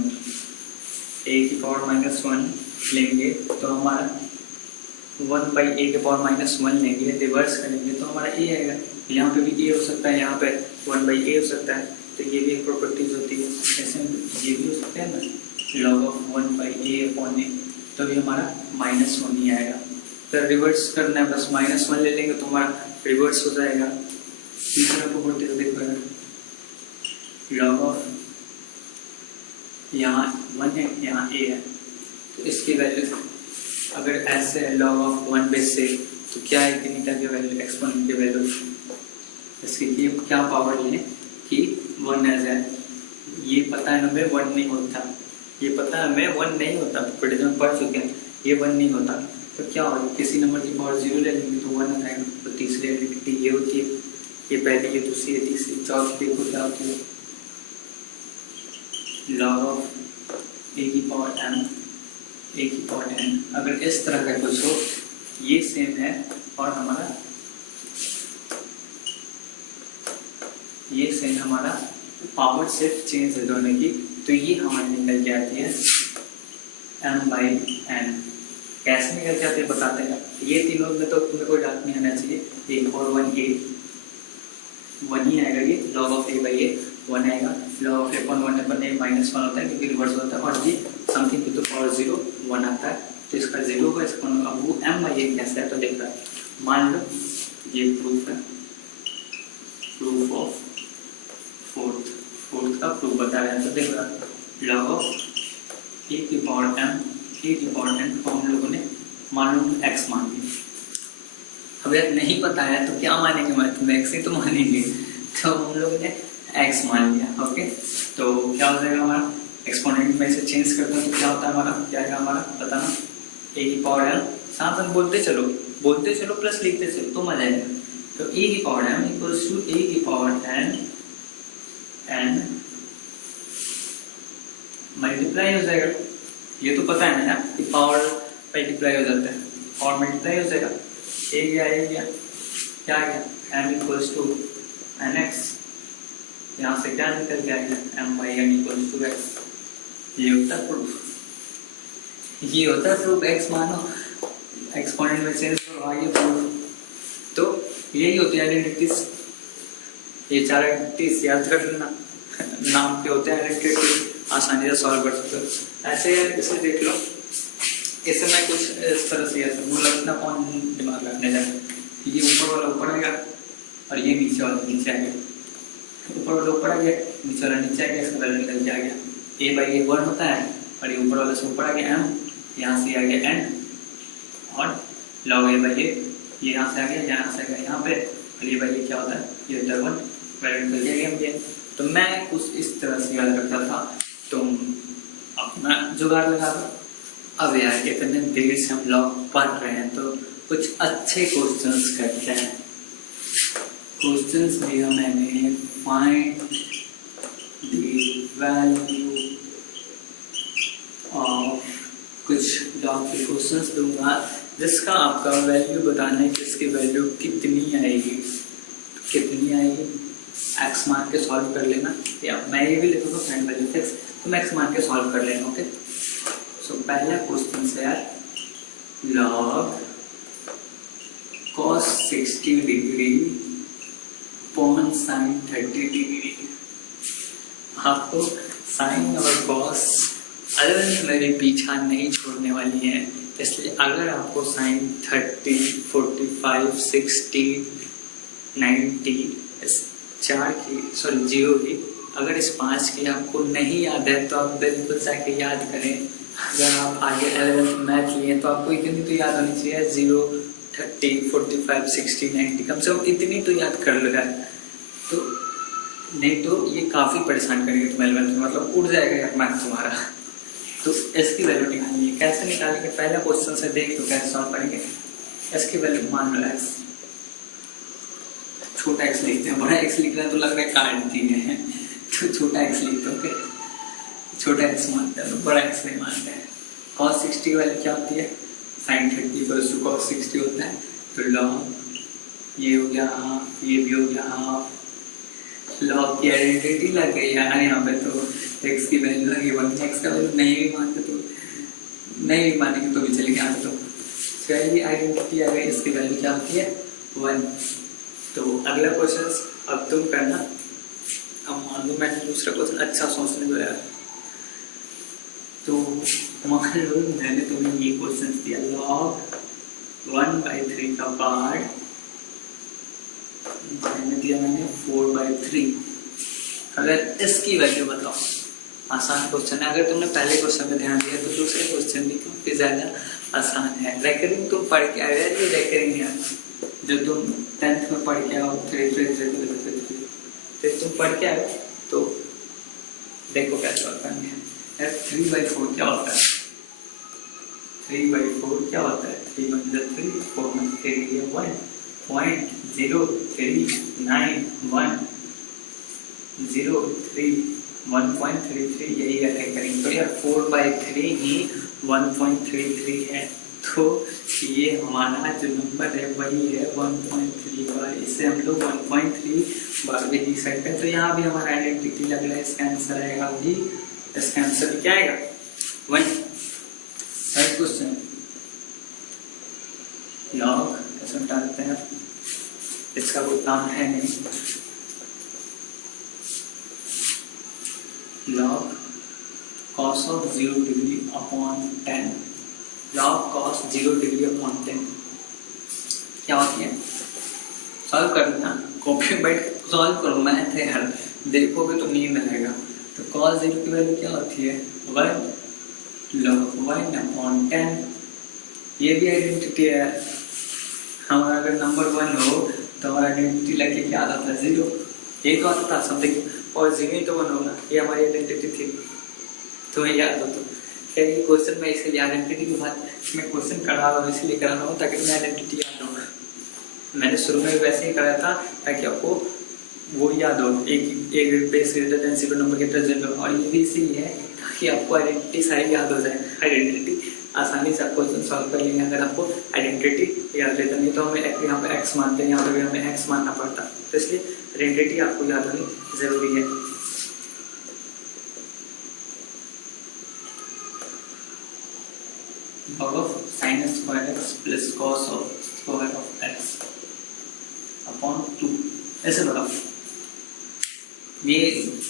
A की पावर -1 लेंगे तो हमारा 1 बाई ए के पावर -1 लेंगे, रिवर्स करेंगे तो हमारा ए आएगा। यहाँ पे भी ए हो सकता है, यहाँ पे 1 बाई ए हो सकता है, तो ये भी एक प्रॉपर्टीज होती है। ऐसे ये भी हो सकता है ना, log of 1 by a upon a, तो भी हमारा -1 ही आएगा। तो रिवर्स करना है, बस -1 ले लेंगे तो हमारा रिवर्स हो जाएगा। तीसरा प्रॉपर्टी देखो, लॉग ऑफ यहाँ 1 है, यहाँ ए है, तो इसकी वैल्यू अगर ऐसे है लॉग ऑफ 1 बेस से, तो क्या है कि नीटा की वैल्यू, एक्सपोनेंट की वैल्यू, इसकी ये क्या पावर लें कि 1 आ जाए। ये पता है हमें 1 नहीं होता, ये पता है हमें 1 नहीं होता, पढ़े में पढ़ चुके हैं, ये 1 नहीं होता। तो क्या होगा, किसी नंबर की पावर 0 ले लेंगे तो 1 आ जाएगा। तो तीसरी आइडेंटिटी ये होती है, ये पहली, ये दूसरी, ये तीसरी, चौथी देखो क्या होती है, लॉग ऑफ ए की पावर m, ए की पावर n। अगर इस तरह का कुछ हो, ये सेम है और हमारा ये सेम, हमारा पावर सिर्फ चेंज है दोनों की, तो ये हमारी निकल के आती है m/n। कैसे निकल के आती है बताते हैं। ये तीनों में तो तुम्हें कोई डाउट नहीं आना चाहिए, ए और 1 ए 1 ही आएगा, ये लॉग ऑफ ए बाई ए 1 आएगा, लॉग ऑफ ए अपॉन 1 अपन ए -1 होता है क्योंकि रिवर्स होता है, और ये समथिंग टू द पावर 0 1 आता है, तो इसका 0 होगा, इसका अब वो m/a कैसे है तो देख रहा है। मान लो ये प्रूफ है, प्रूफ ऑफ फोर्थ का प्रूफ बताया है। तो देख रहा लॉग ऑफ ए की पावर m, ए की पावर n को हम लोगों ने मान लो x मान लिया। अब यार नहीं पता है तो क्या मानेंगे, मैं x ही तो मानेंगे। तो हम लोगों ने x मान लिया। ओके, तो क्या हो जाएगा हमारा, एक्सपोनेंट में से चेंज करते हैं तो क्या होता है हमारा, क्या आएगा हमारा बताना, a की पावर m, साथ में बोलते चलो प्लस लिखते चलो तो मजा आएगा। तो a की power m equals to a की पावर n मल्टीप्लाई हो जाएगा, ये तो पता है ना कि पावर मल्टीप्लाई हो जाता है और मल्टीप्लाई हो जाएगा, a गया क्या आ गया m इक्वल्स टू nx, यहाँ से क्या निकल के आएगा m by n equals to x। ये होता है प्रूफ, ये होता है प्रूफ, x मानो एक्सपोनेंट में चेंज करो आगे प्रूफ। तो यही होती है आइडेंटिटीज, ये 4 आइडेंटिटीज याद कर लेना, नाम पे होते हैं आइडेंटिटी, आसानी से सॉल्व कर सकते हो। ऐसे इसे देख लो, इसे मैं कुछ इस तरह से ऐसे बोला, इतना कौन दिमाग लगाने जाए, ये ऊपर वाला ऊपर आ गया और ये नीचे वाला नीचे आ गया, ऊपर वाला ऊपर आ गया नीचे वाला नीचे आ गया, इसका वैल्यू निकल के आ गया, a बाई a 1 होता है और ये ऊपर वाला से ऊपर आ गया m, यहाँ से आ गया n और log a बाई a, ये यहाँ से आ गया यहाँ से आ गया यहाँ पे, और ये बाई a क्या होता है, ये होता है 1, वैल्यू निकल के आ गया। तो मैं कुछ इस तरह से याद रखता था, तुम अपना जुगाड़ लगा दो। अब यार इतने देर से हम लॉग पढ़ रहे हैं तो कुछ अच्छे क्वेश्चंस करते हैं। क्वेश्चंस दिया मैंने, फाइंड द वैल्यू ऑफ, कुछ लॉग के क्वेश्चंस दूंगा जिसका आपका वैल्यू बताना है कि इसकी वैल्यू कितनी आएगी, x मान के सॉल्व कर लेना, या मैं ये भी लिखूंगा फाइंड वैल्यू ऑफ x, तो x मान के सॉल्व कर लेना। ओके, सो पहला क्वेश्चन से यार, log cos 60 degree upon sin 30 degree. आपको साइन और cos अगर मेरे पीछा नहीं छोड़ने वाली है, इसलिए अगर आपको sin 30, 45, 60, 90 इस 4 की सॉरी 0 की, अगर इस 5 की आपको नहीं याद है तो आप बिल्कुल जाके याद करें। अगर आप आगे 11th मैथ लिए तो आपको इतनी तो याद होनी चाहिए, 0, 30, 45, 60, 90 कम से कम इतनी तो याद कर लो यार, तो नहीं तो ये काफ़ी परेशान करेंगे तुम्हें 11th में, मतलब उड़ जाएगा यार मैथ तुम्हारा। तो इसकी वैल्यू निकालनी है, कैसे निकालेंगे, पहला क्वेश्चन से देख तो कैसे सॉल्व करेंगे। इसकी वैल्यू मान लो x, छोटा x लिखते हैं, बड़ा x लिख रहे हैं तो लग रहा है काट दिए हैं, तो छोटा x लिखते हैं। ओके, छोटा x मानते हैं तो बड़ा x नहीं मानते हैं। cos 60 की वैल्यू क्या होती है, sin 30 इक्वल्स टू cos 60 होता है, तो log ये हो गया हाफ, ये भी हो गया हाफ, log की आइडेंटिटी लग गई यार यहाँ पे, तो x की वैल्यू लगी 1, x का वैल्यू नहीं भी मानते तो नहीं भी मानेंगे तो भी चलेगा, तो इसकी आइडेंटिटी आ गई, इसकी वैल्यू क्या होती है 1। तो अगला क्वेश्चन अब तुम करना। अब मान लो मैंने दूसरा क्वेश्चन अच्छा सोचने दो यार, तो मान लो मैंने तुम्हें ये क्वेश्चन दिया, log 1/3 का पार्ट मैंने दिया, मैंने 4/3, अगर इसकी वैल्यू बताओ। आसान क्वेश्चन है, अगर तुमने पहले क्वेश्चन में ध्यान दिया तो दूसरे क्वेश्चन भी काफी ज्यादा आसान है। रेकरिंग तुम पढ़ के आए यार, ये रेकरिंग है जो तुम 10th में पढ़ के आओ, फिर तुम पढ़ के आए तो देखो क्या सॉल्व करनी है। 3/4 क्या होता है, 3/4 क्या होता है, 3 × 3, 4 × 3 1.039103, यही है करेंगे। तो यार 4/3 ही 1.33 है, तो ये हमारा जो नंबर है वही है 1.3 बार, इससे हम लोग 1.3 बार भी लिख सकते हैं। तो यहाँ भी हमारा आइडेंटिटी लग रहा है, इसका आंसर आएगा भी, इसका आंसर क्या आएगा 1। नेक्स्ट क्वेश्चन, लॉग ऐसा डालते हैं, इसका कोई काम है नहीं, log cos of 0 degree upon 10, log cos 0 degree upon 10 क्या होती है, सॉल्व करना, कॉपी बैठ सॉल्व करो, मैथ है यार, देखोगे तो नींद आएगा। तो cos 0 की वैल्यू क्या होती है 1 log 1 अपॉन 10, ये भी आइडेंटिटी है। हमारा अगर नंबर 1 हो तो हमारा आइडेंटिटी लगे क्या आता था 0, ये तो आता था समथिंग और 0 ही तो 1 होगा, ये हमारी आइडेंटिटी थी, तुम्हें याद हो तो। खैर ये क्वेश्चन मैं इसलिए आइडेंटिटी के बाद मैं क्वेश्चन करा रहा हूँ, इसलिए करा रहा हूँ ताकि तुम्हें आइडेंटिटी याद हो। मैंने शुरू में वैसे ही कराया था ताकि आपको वो याद हो, एक base greater than 0 number greater than 0, और ये भी इसीलिए है ताकि आपको आइडेंटिटी सारी याद हो जाए। आइडेंटिटी आसानी से आप क्वेश्चन सॉल्व कर लेंगे अगर आपको आइडेंटिटी याद रहता। नहीं तो हमें यहाँ पे एक्स मानते हैं, यहाँ पे भी हमें एक्स मानना पड़ता, तो इसलिए आइडेंटिटी आपको याद होनी जरूरी है। log of sin square x plus cos of square of x upon 2, ऐसे बताओ। ये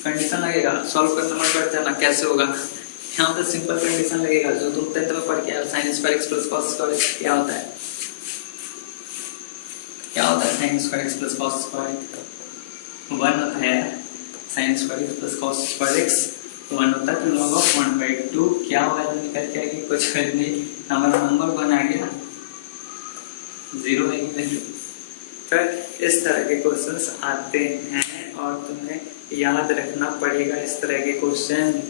कंडीशन लगेगा, सॉल्व करना मन करता है ना, कैसे होगा। यहाँ पे सिंपल कंडीशन लगेगा जो तुम 10th में पढ़ के आए, sin square x plus cos square x क्या होता है, क्या होता है sin square x plus cos square 1 होता है, sin square x plus cos square x 1 होता है, तो log of 1/2 क्या होगा तो निकल के आएगी, कुछ नहीं, हमारा नंबर 1 आ गया, 0 है वैल्यू। तो इस तरह के क्वेश्चंस आते हैं और तुम्हें याद रखना पड़ेगा इस तरह के क्वेश्चन।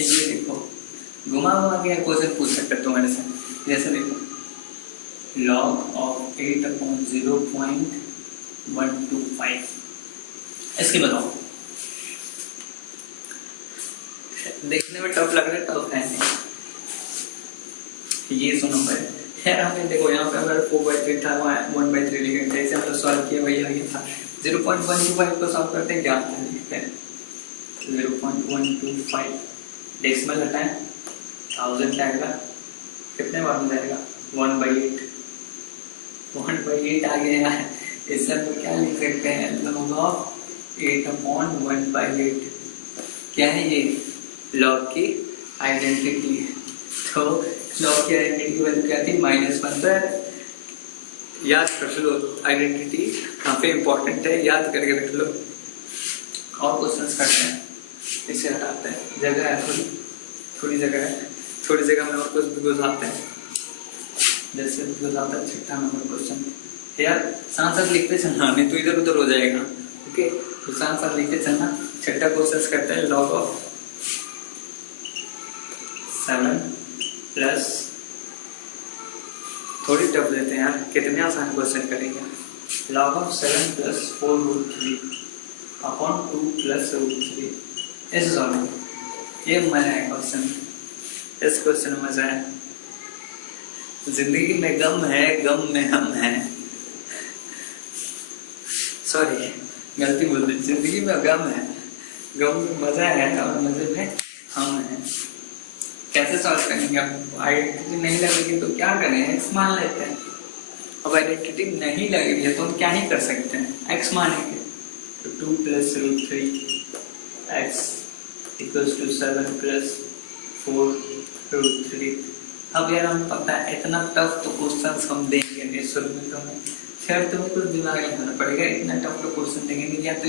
ये देखो घुमा घुमा के क्वेश्चन पूछ सकते तुम्हारे से, जैसे देखो log of 8/0.125, इसकी बताओ। देखने में टफ लग रहा है, टफ है ये सो नंबर है। हमें देखो यहाँ पे अगर 4/3 था, 1/3 लिखेंगे, जैसे हमने सॉल्व किया वही आगे था। 0.125 को सॉल्व करते हैं, क्या आता है लिखते हैं 0.125, डेसिमल हटाएं 1000 आएगा, कितने बार में जाएगा 1/8, 1/8 आ गया है। इससे हम क्या लिख सकते हैं, log of 8/1/8 क्या है, ये लॉग की आइडेंटिटी। तो लॉग की आइडेंटिटी वैल्यू क्या थी, -1। तो याद रख लो, आइडेंटिटी काफी इंपॉर्टेंट है, याद करके रख लो। और क्वेश्चंस करते हैं, इसे हटाते हैं, जगह है थोड़ी जगह है, थोड़ी जगह में और कुछ भी गुजारते हैं, जैसे गुजारता है 6ठा नंबर क्वेश्चन। यार साथ साथ लिखते चलना, नहीं तो इधर उधर हो जाएगा, ओके। तो साथ साथ लिखते चलना। 6ठा क्वेश्चन करते हैं, log of 7 प्लस, थोड़ी टफ लेते हैं यार, कितने आसान क्वेश्चन करेंगे। log of 7 plus 4√3 upon 2 plus √3, ऐसे सॉल्व। ये मजा है क्वेश्चन, इस क्वेश्चन में मजा है। जिंदगी में गम है, गम में हम हैं, सॉरी गलती बोल दी, जिंदगी में गम है, गम में मजा है और मजे में हम हैं। कैसे सॉल्व करेंगे, अब आइडेंटिटी नहीं लगेगी तो क्या करें, एक्स मान लेते हैं। अब आइडेंटिटी नहीं लगेगी तो हम क्या ही कर सकते हैं, एक्स मानेंगे। तो 2 plus √3 x equals to 7 plus 4√3। अब यार हम पता है इतना टफ तो क्वेश्चन हम देंगे नहीं शुरू में, तो हमें फिर तुम्हें कुछ दिमाग लगाना पड़ेगा। इतना टफ का क्वेश्चन देंगे, या तो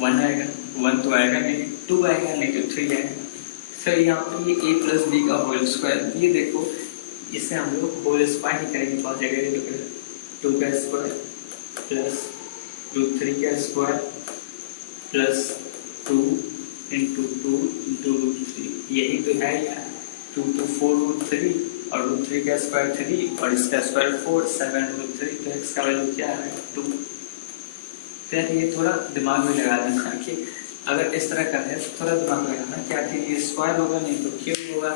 1 आएगा, 1 तो आएगा नहीं, 2 आएगा नहीं तो 3 आएगा। फिर यहाँ पे ये a प्लस बी का होल स्क्वायर, ये देखो इसे हम लोग होल स्क्वायर ही करेंगे, बहुत जगह 2 का स्क्वायर प्लस √3 का स्क्वायर प्लस 2 इंटू 2 इंटू √3, यही तो है यार। 2 तो 4√3 और √3 का स्क्वायर 3 और इसका स्क्वायर 4, 7√3, तो x का वैल्यू क्या है 2। फिर ये थोड़ा दिमाग में लगा देना कि अगर इस तरह कर रहे हैं तो थोड़ा दिमाग लगाना, क्या कि ये स्क्वायर होगा नहीं तो क्यूब होगा।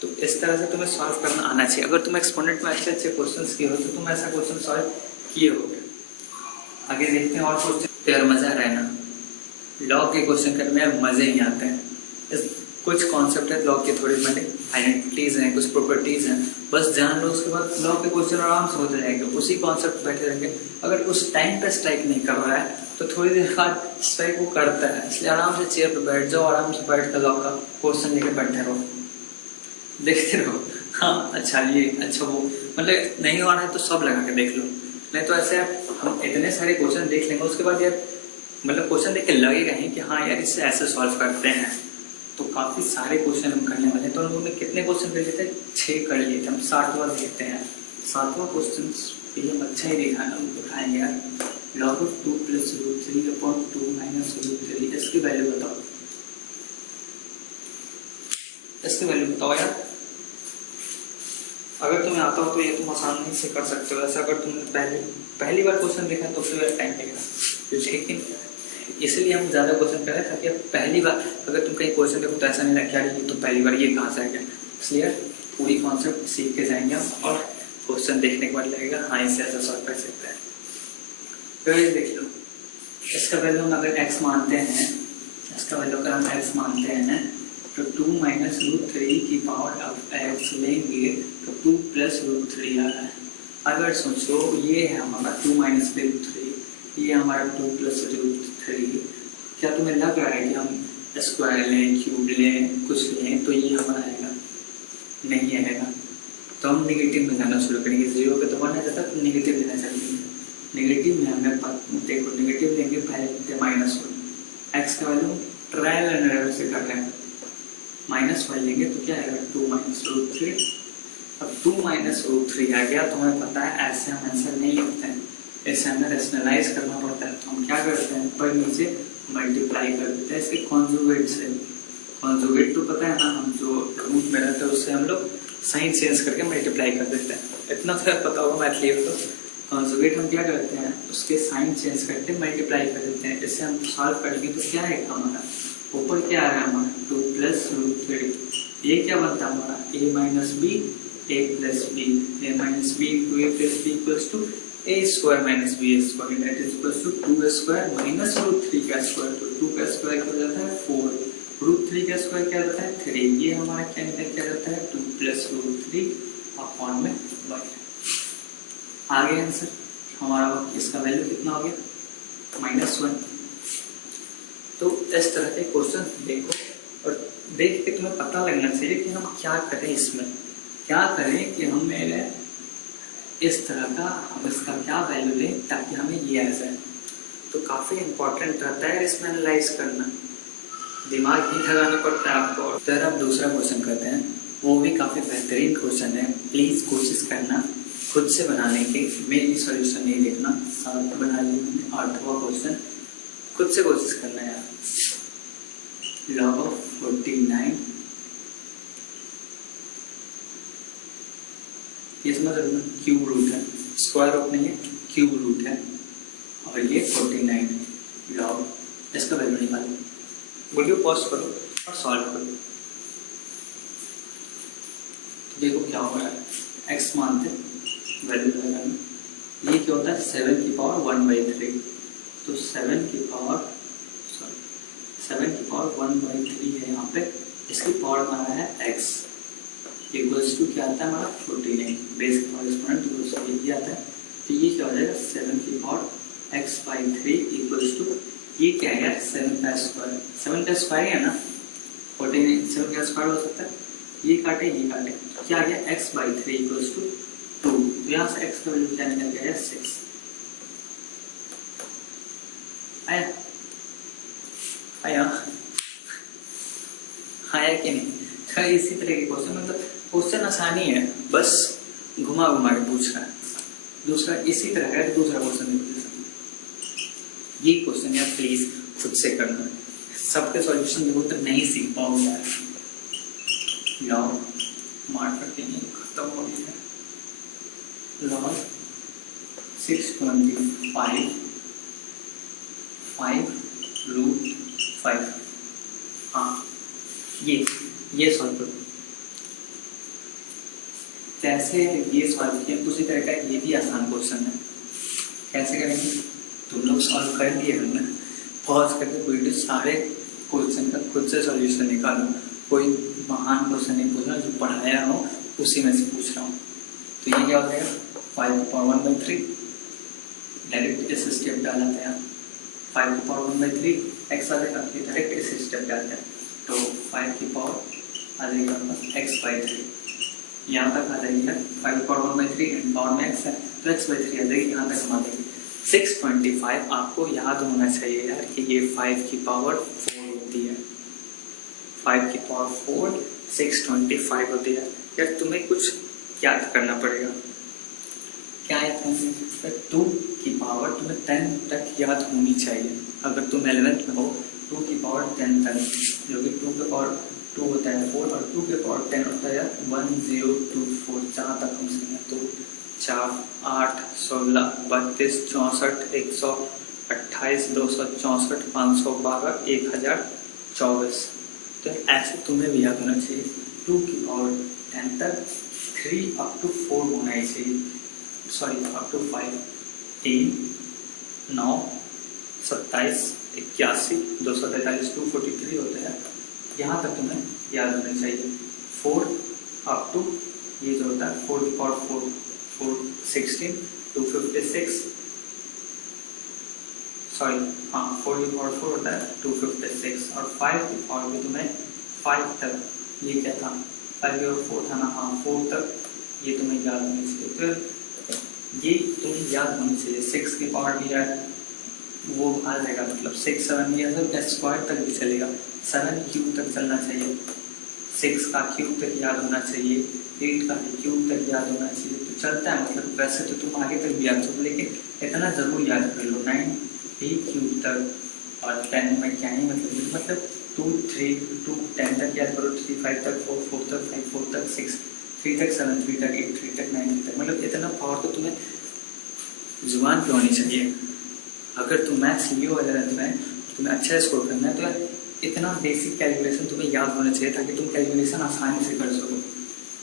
तो इस तरह से तुम्हें सॉल्व करना आना चाहिए। अगर तुम एक्सपोनेंट में अच्छे अच्छे क्वेश्चंस किए हो तो तुम ऐसा क्वेश्चन सॉल्व किए होगे। आगे देखते हैं और क्वेश्चन। यार मजा आ रहा है ना, लॉग के क्वेश्चन करने में मजे ही आते हैं। कुछ कॉन्सेप्ट है लॉग के, थोड़ी मतलब आइडेंटिटीज हैं, कुछ प्रॉपर्टीज हैं, बस जान लो, उसके बाद लॉग के क्वेश्चन आराम से होते जाएंगे। उसी कॉन्सेप्ट बैठे रहेंगे। अगर उस टाइम पे स्ट्राइक नहीं कर रहा है तो थोड़ी देर बाद स्ट्राइक वो करता है, इसलिए आराम से चेयर पे बैठ जाओ, आराम से बैठ कर लॉग का क्वेश्चन लेकर बैठे रहो, देखते रहो। हाँ अच्छा ये अच्छा वो, मतलब नहीं हो रहा है तो सब लगा के देख लो, नहीं तो ऐसे हम इतने सारे क्वेश्चन देख लेंगे, उसके बाद यार मतलब क्वेश्चन देख के लगेगा ही कि हाँ यार इससे ऐसे सॉल्व करते हैं। तो काफी सारे क्वेश्चन हम करने वाले हैं। तो हम लोगों ने कितने क्वेश्चन कर लिए थे, 6 कर लिए थे। हम 7वां देखते हैं। 7वां क्वेश्चन भी हम अच्छा ही दिखाएंगे यार। Log of 2 plus root 3 upon 2 minus root 3, इसकी वैल्यू बताओ, इसकी वैल्यू बताओ यार। अगर तुम्हें आता हो तो ये तुम आसानी से कर सकते हो, ऐसा अगर तुमने पहली बार क्वेश्चन देखा तो फिर टाइम लगेगा, लेकिन इसलिए हम ज़्यादा क्वेश्चन कर रहे हैं ताकि पहली बार अगर तुम कहीं क्वेश्चन देखो तो ऐसा नहीं लगता ये तो पहली बार ये कहाँ से आ गया, इसलिए पूरी कॉन्सेप्ट सीख के जाएंगे हम और क्वेश्चन देखने के बाद लगेगा हाँ इससे ऐसा सॉल्व कर सकते हैं। तो ये देख लो, इसका वैल्यू हम अगर x मानते हैं, इसका वैल्यू अगर हम x मानते हैं तो 2 माइनस रूट 3 की पावर ऑफ x लेंगे तो 2 प्लस रूट 3 आ रहा है। अगर सोचो ये है हमारा 2 माइनस रूट 3, ये हमारा 2 प्लस रूट 3, क्या तुम्हें लग रहा है कि हम स्क्वायर लें, क्यूब लें, कुछ लें तो ये हमारा आएगा? नहीं आएगा। तो हम नेगेटिव में जाना शुरू करेंगे, जीरो पे तो 1 है तब नेगेटिव लेना चाहिए। नेगेटिव में हमें देखो नेगेटिव लेंगे, पहले लेते -1, एक्स का वैल्यू ट्रायल एंड एरर से कर रहे हैं, -1 लेंगे तो क्या आएगा 2 माइनस रूट 3। अब 2 माइनस रूट 3 आ गया तो हमें पता है ऐसे हम आंसर नहीं लिखते हैं, ऐसे हमें रेशनलाइज करना पड़ता है। तो हम क्या करते हैं, ऊपर नीचे मल्टीप्लाई कर देते हैं इसके कॉन्जुगेट से। कॉन्जुगेट तो पता है ना, हम जो रूट में रहते हैं उससे हम लोग साइन चेंज करके मल्टीप्लाई कर देते हैं, इतना तो पता होगा मैथ लिए तो। कॉन्जुगेट हम क्या करते हैं, उसके साइन चेंज करके मल्टीप्लाई कर देते हैं। इससे हम सॉल्व करेंगे तो क्या है हमारा, ऊपर क्या आ रहा है हमारा 2 प्लस रूट 3, ये क्या बनता है हमारा a minus b, a plus b, a minus b into a plus b equals to a square minus b square, that is equals to 2 square minus root 3 का स्क्वायर। तो 2 का स्क्वायर क्या हो जाता है 4, रूट 3 का स्क्वायर क्या होता है 3, ये हमारा क्या निकल क्या रहता है 2 प्लस रूट 3 अपॉन में 1। आगे आंसर हमारा इसका वैल्यू कितना हो गया -1। तो इस तरह के क्वेश्चन देखो और देख के तुम्हें पता लगना चाहिए कि हम क्या करें, इसमें क्या करें कि हम इस तरह का हम इसका क्या वैल्यू लें ताकि हमें ये आ जाए। तो काफ़ी इंपॉर्टेंट रहता है इसमें एनालाइज करना, दिमाग ही लगाना पड़ता है आपको। तो अब दूसरा क्वेश्चन करते हैं, वो भी काफ़ी बेहतरीन क्वेश्चन है, प्लीज़ कोशिश करना खुद से बनाने की, मेरी सॉल्यूशन नहीं देखना। 7 बना ली मैंने, 8वां क्वेश्चन खुद से कोशिश करना है। लॉग ऑफ 49, ये समझ रहे हो, क्यूब रूट है, स्क्वायर रूट नहीं है, क्यूब रूट है और ये 49 है। लॉग इसका वैल्यू निकालो, वीडियो पॉज करो और सॉल्व करो। देखो क्या हो रहा है, x मानते वैल्यू लगाना, ये क्या होता है 7 की पावर 1/3, तो 7 की पावर 1/3 है यहाँ पे, इसकी पावर हमारा है x इक्वल्स टू क्या आता है हमारा 49, बेस कॉरेस्पोंडेंट तो ये आता है। तो ये क्या हो जाएगा 7 की पावर x/3 इक्वल्स टू ये क्या है यार 7 का स्क्वायर, 7 का स्क्वायर है ना 49, 7 का स्क्वायर हो सकता है, ये काटे ये काटे, क्या आ गया x/3 इक्वल्स टू 2। तो यहाँ से x का वैल्यू क्या निकल गया 6 आया, आया कि नहीं। तो इसी तरह के क्वेश्चन, मतलब क्वेश्चन आसानी है, बस घुमा घुमा के पूछ रहा है। दूसरा इसी तरह का दूसरा क्वेश्चन ये क्वेश्चन यार प्लीज खुद से करना, सबके सॉल्यूशन देखो तो नहीं सीख पाओगे यार। लॉग मार्कर के लिए खत्म हो गई है, लॉग 625 5√5। हाँ ये सॉल्व करो, जैसे ये सॉल्व किया उसी तरह का ये भी आसान क्वेश्चन है। कैसे करेंगे, तुम लोग सॉल्व कर लिए हमने, पॉज करके वीडियो सारे क्वेश्चन का खुद से सॉल्यूशन निकालो, कोई महान क्वेश्चन नहीं पूछ रहा, जो पढ़ाया हो उसी में से पूछ रहा हूँ। तो ये क्या हो जाएगा 5/1/3, डायरेक्ट इस स्टेप डाला था, 5/1/3 x आ जाएगा, डायरेक्ट इस स्टेप डालते हैं तो 5 की पावर आ जाएगा x/3, यहाँ तक आ जाएगी 5/1/3 एंड पावर में x है तो x/3 आ जाएगी, यहाँ तक हम आ जाएगी 625। आपको याद होना चाहिए यार कि ये 5 की पावर 4 होती है, 5 की पावर 4 625 होती है। यार तुम्हें कुछ याद करना पड़ेगा, क्या याद करना है? 2 की पावर तुम्हें 10 तक याद होनी चाहिए। अगर तुम 11th में हो 2 की पावर 10 तक, जो कि 2 के पावर 2 होता है 4 और 2 के पावर 10 होता है 1024। जहाँ तक हम समझें 2 4 8 16 32 64 128 264 512 1024। तो ऐसे तुम्हें भी याद होना चाहिए। 2 की पावर 10 तक 3 अप टू 4 होना ही चाहिए, सॉरी अप टू 5, 3 9 27 81 243 243 होता है। यहाँ तक तुम्हें याद होना चाहिए। 4 अप टू ये जो होता है 4 की पावर 4 4 16 256, सॉरी हाँ 4 की पावर 4 होता है 256 और 5 की पावर भी तुम्हें 5 तक, ये क्या था 5 की पावर 4 था ना, हाँ 4 तक ये तुम्हें याद होनी चाहिए। फिर ये तुम्हें याद होनी चाहिए। 6 की पावर भी है वो आ जाएगा, मतलब 6 7 भी है, स्क्वायर तक भी चलेगा, 7 क्यूब तक चलना चाहिए, 6 का क्यूब तक याद होना चाहिए, 8 का क्यूब तक याद होना चाहिए। तो चलता है, मतलब वैसे तो तुम आगे तक भी याद करो, लेकिन इतना जरूर याद कर लो 9 भी क्यूब तक। और 10 में क्या ही मतलब 2 3 2 10 तक याद करो, 3 5 तक 4 4 तक 5 4 तक 6 3 तक 7 3 तक 8 3 तक 9 तक, मतलब इतना पावर तो तुम्हें जुबान पे होनी चाहिए। अगर तुम मैथ्स लिए हो 11th में, तुम्हें अच्छा स्कोर करना है तो इतना बेसिक कैलकुलेशन तुम्हें याद होना चाहिए ताकि तुम कैलकुलेशन आसानी से कर सको।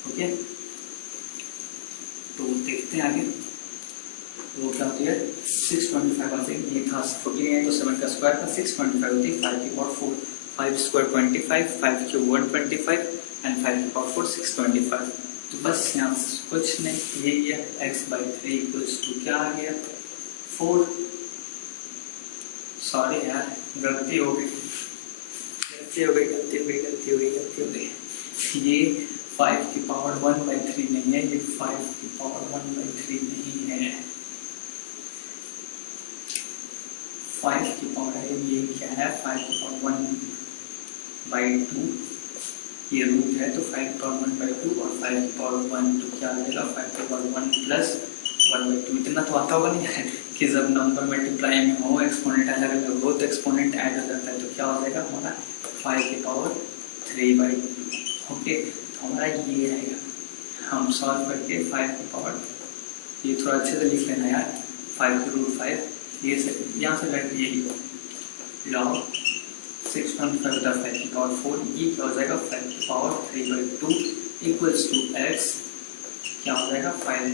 ओके, तो देखते हैं आगे वो क्या होती है। 625 आते हैं, ये था 14 है तो 7 का स्क्वायर था 625 होती है, 5 की पावर 4 5 स्क्वायर 25 5 क्यूब 125 एंड 5 की पावर 4 625। तो बस यहाँ कुछ नहीं, यही है x/3 इक्वल्स टू क्या आ गया 4। सॉरी यार गलती हो गई। ये 5 की पावर 1/3 नहीं है, ये 5 की पावर 1/3 नहीं है, 5 की पावर है, ये क्या है 5 की पावर 1/2, ये रूट है तो 5 की पावर 1/2 और 5 की पावर 1 तो क्या आ जाएगा 5 की पावर 1 प्लस 1/2। इतना तो आता होगा नहीं है कि जब नंबर मल्टीप्लाई में हो एक्सपोनेंट अलग अलग हो तो एक्सपोनेंट ऐड हो जाता है, तो क्या हो जाएगा हमारा 5 की पावर 3/2। ओके, तो हमारा ये आएगा। हम सॉल्व करके 5 की पावर, ये थोड़ा अच्छे से लिख लेना यार, 5 की रूट 5 ये से यहाँ से लग ये लिखो लॉग 625 5 की पावर 4, ये क्या हो जाएगा 5 की पावर 3/2 इक्वल्स टू x क्या हो जाएगा 5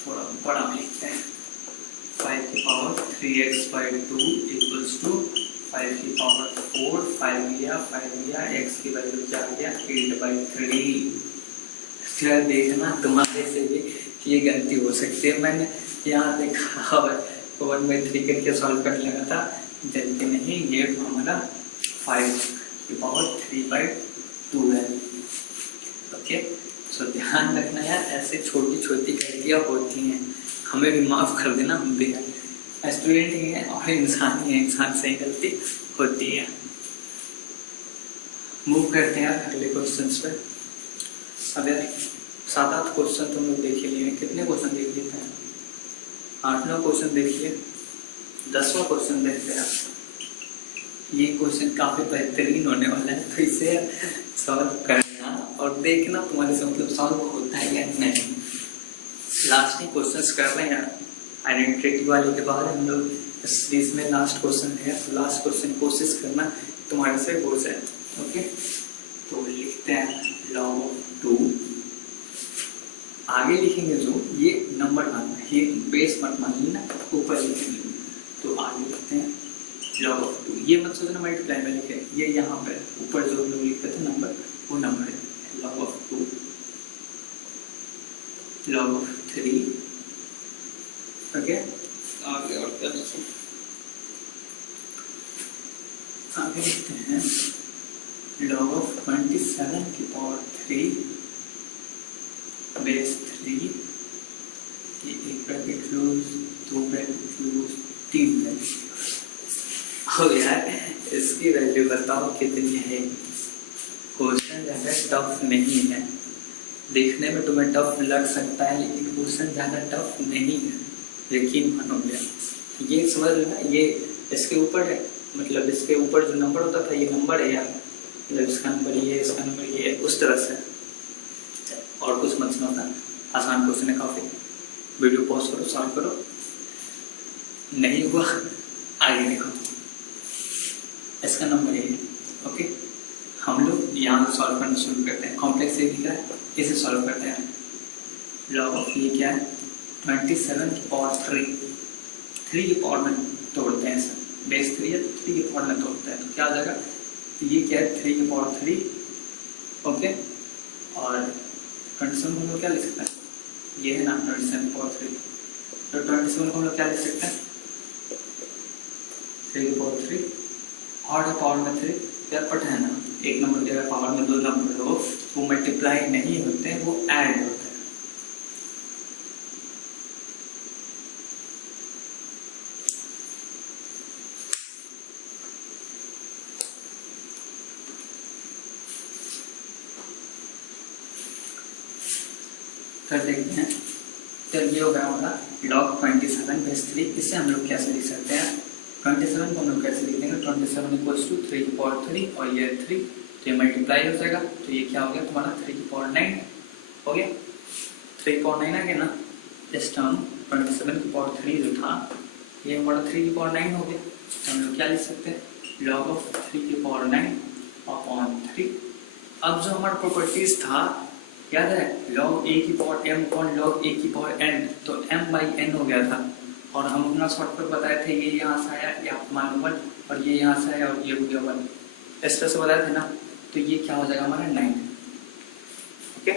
थोड़ा बड़ा लिखते हैं 5 की पावर 3x/2 इक्वल्स टू 5 की पावर 4 5 लिया x की वैल्यू क्या आ गया 8/3। फिर देखना तुम्हारे से भी कि ये गलती हो सकती है। मैंने यहाँ देखा और 1/3 करके सॉल्व करने लगा था, जबकि नहीं ये हमारा 5 की पावर 3/2 है। ओके, सो ध्यान रखना यार, ऐसे छोटी छोटी गलतियाँ होती हैं, हमें भी माफ़ कर देना, हम भी स्टूडेंट ही हैं और इंसान ही है, इंसान से ही गलती होती है। मूव करते हैं अगले क्वेश्चंस पे। अब यार 7-8 क्वेश्चन तुम लोग देख लिए, कितने क्वेश्चन देख लिए थे 8-9 क्वेश्चन देख लिए, 10वां क्वेश्चन देखते हैं। ये क्वेश्चन काफी बेहतरीन होने वाला है, तो इसे सॉल्व करना और देखना तुम्हारे से मतलब सॉल्व होता है या नहीं। लास्ट ही क्वेश्चन कर रहे हैं यार, आइडेंटिटी वाले के बाद हम लोग इस सीरीज में लास्ट क्वेश्चन है, तो लास्ट क्वेश्चन कोशिश करना तुम्हारे से हो जाए। ओके, तो लिखते हैं लॉग ऑफ 2, आगे लिखेंगे जो ये नंबर आना है, ये बेस मत मान लेना, ऊपर लिखेंगे। तो आगे लिखते हैं लॉग ऑफ 2, ये मत सोचना मल्टीप्लाई में लिखे, ये यहाँ पर ऊपर जो हम लोग लिखते थे नंबर, वो नंबर है log of 2 log of 3। Okay, आगे और क्या लिखें, आगे लिखते हैं लॉग ऑफ 27 की पावर 3 बेस 3, ये एक bracket close, 2 bracket close, 3 bracket. हो यार इसकी वैल्यू बताओ कितनी है। क्वेश्चन ज़्यादा टफ नहीं है, देखने में तुम्हें टफ लग सकता है लेकिन क्वेश्चन ज़्यादा टफ नहीं है, यकीन मानोगे। ये समझ लो, ये इसके ऊपर है, मतलब इसके ऊपर जो नंबर होता था ये नंबर है यार, मतलब इसका नंबर ये, इसका नंबर ये, उस तरह से। और कुछ मत समझना, आसान क्वेश्चन है काफ़ी। वीडियो पॉज करो, सॉल्व करो, नहीं हुआ आगे देखो। इसका नंबर ये है, ओके। हम लोग यहाँ सॉल्व करना शुरू करते हैं। कॉम्प्लेक्स ए दिखा है, इसे सॉल्व करते हैं। लॉग ऑफ ये क्या है, 27 की पावर 3 की पावर में तोड़ते हैं सर, बेस 3 है तो 3 की पावर में तोड़ते हैं तो क्या आ जाएगा, तो ये क्या है 3 की पावर 3, ओके। और 27 को हम लोग क्या लिख सकते हैं, ये है ना 27 की पावर 3, तो 27 को हम लोग क्या लिख सकते हैं 3 की पावर 3, और है पावर में 3, क्या पट है ना, एक नंबर के अगर पावर में 2 नंबर हो वो मल्टीप्लाई नहीं होते हैं, वो ऐड होते हैं। कर देखते हैं। तो ये हो गया हमारा log 27/3। इससे हम लोग कैसे लिख सकते हैं, 27 को हम लोग कैसे लिख देंगे, 27 इक्वल्स टू 3 की पावर 3 और ये 3, तो ये मल्टीप्लाई हो जाएगा, तो ये क्या हो गया तुम्हारा 3 की पावर 9 हो गया। 3 की पावर 9 आ गया ना, इस टर्म 27 की पावर 3 जो था ये हमारा 3 की पावर 9 हो गया। तो हम लोग क्या लिख सकते हैं, log ऑफ 3 की पावर 9 अपॉन 3। अब जो हमारा प्रॉपर्टीज था याद है, log a की power m upon log a की पावर n, तो m/n हो गया था। और हम अपना शॉर्टकट बताए थे, ये यहाँ से आया, ये आप मान 1, और ये यहाँ से आया और ये हो गया 1, इस तरह से बताए थे ना। तो ये क्या हो जाएगा हमारा 9, ओके।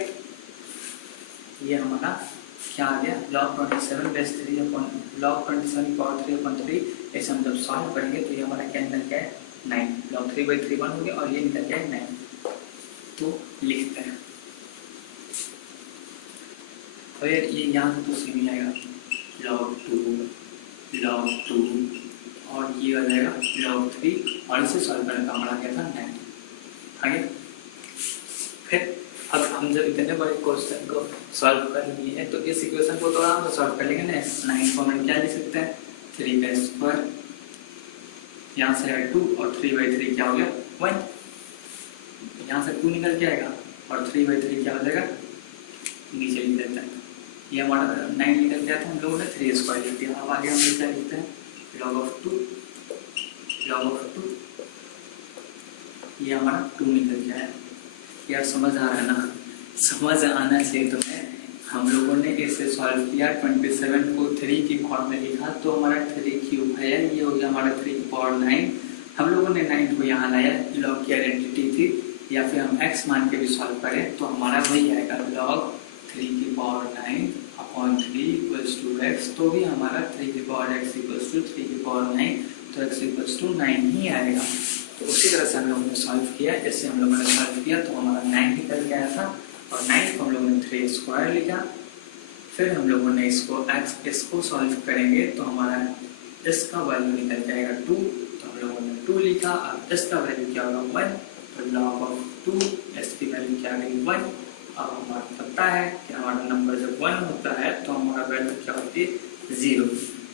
ये हमारा क्या आ गया, log 27/3 अपॉन log 27 की पावर 3 अपॉन 3। ऐसे हम जब सॉल्व करेंगे तो ये हमारा क्या निकल क्या है 9, log 3/3 1 हो गया और ये निकल क्या है 9। तो लिखते हैं, और ये यहाँ से तो सेम ही आएगा, log 2 और ये आ जाएगा log 3, और इसे सॉल्व करने का हमारा क्या था 9। आगे फिर अब हम जब इतने बड़े क्वेश्चन को सॉल्व कर लिए तो इस इक्वेशन को तो हम सॉल्व कर लेंगे ना। 9 को हम क्या लिख सकते हैं 3/2, यहाँ से है 2 और 3/3 क्या हो गया 1, यहाँ से 2 निकल के आएगा और 3/3 क्या हो जाएगा नीचे लिख देते हैं। ये हमारा 9 निकल गया था, हम लोगों ने 3² लिख दिया। अब आगे हम लोग क्या लिखते हैं, log ऑफ 2, ये हमारा 2 निकल गया है। यार समझ आ रहा है ना, समझ आना चाहिए तुम्हें। हम लोगों ने इसे सॉल्व किया, 27 को 3 की पावर में लिखा तो हमारा 3³ है, ये हो गया हमारा 3 की पावर 9। हम लोगों ने 9 को यहाँ लाया, log की आइडेंटिटी थी, या फिर हम x मान के भी सॉल्व करें तो हमारा वही आएगा log 3 की power 9 upon 3 equals to x, तो भी हमारा 3 की पावर x इक्वल्स टू 3 की पावर 9, तो x इक्वल्स टू 9 ही आएगा। तो उसी तरह से हम लोगों ने सॉल्व किया, जैसे हम लोगों ने सॉल्व किया तो हमारा 9 निकल गया था, और 9 को हम लोगों ने 3² लिखा। फिर हम लोगों ने इसको सॉल्व करेंगे तो हमारा इसका वैल्यू निकल जाएगा 2, तो हम लोगों ने 2 लिखा। अब इसका वैल्यू क्या होगा 1, तो log ऑफ 2, इसकी वैल्यू क्या गई 1। अब हमारा पता है कि हमारा नंबर जब 1 होता है तो हमारा वैल्यू क्या होती है 0।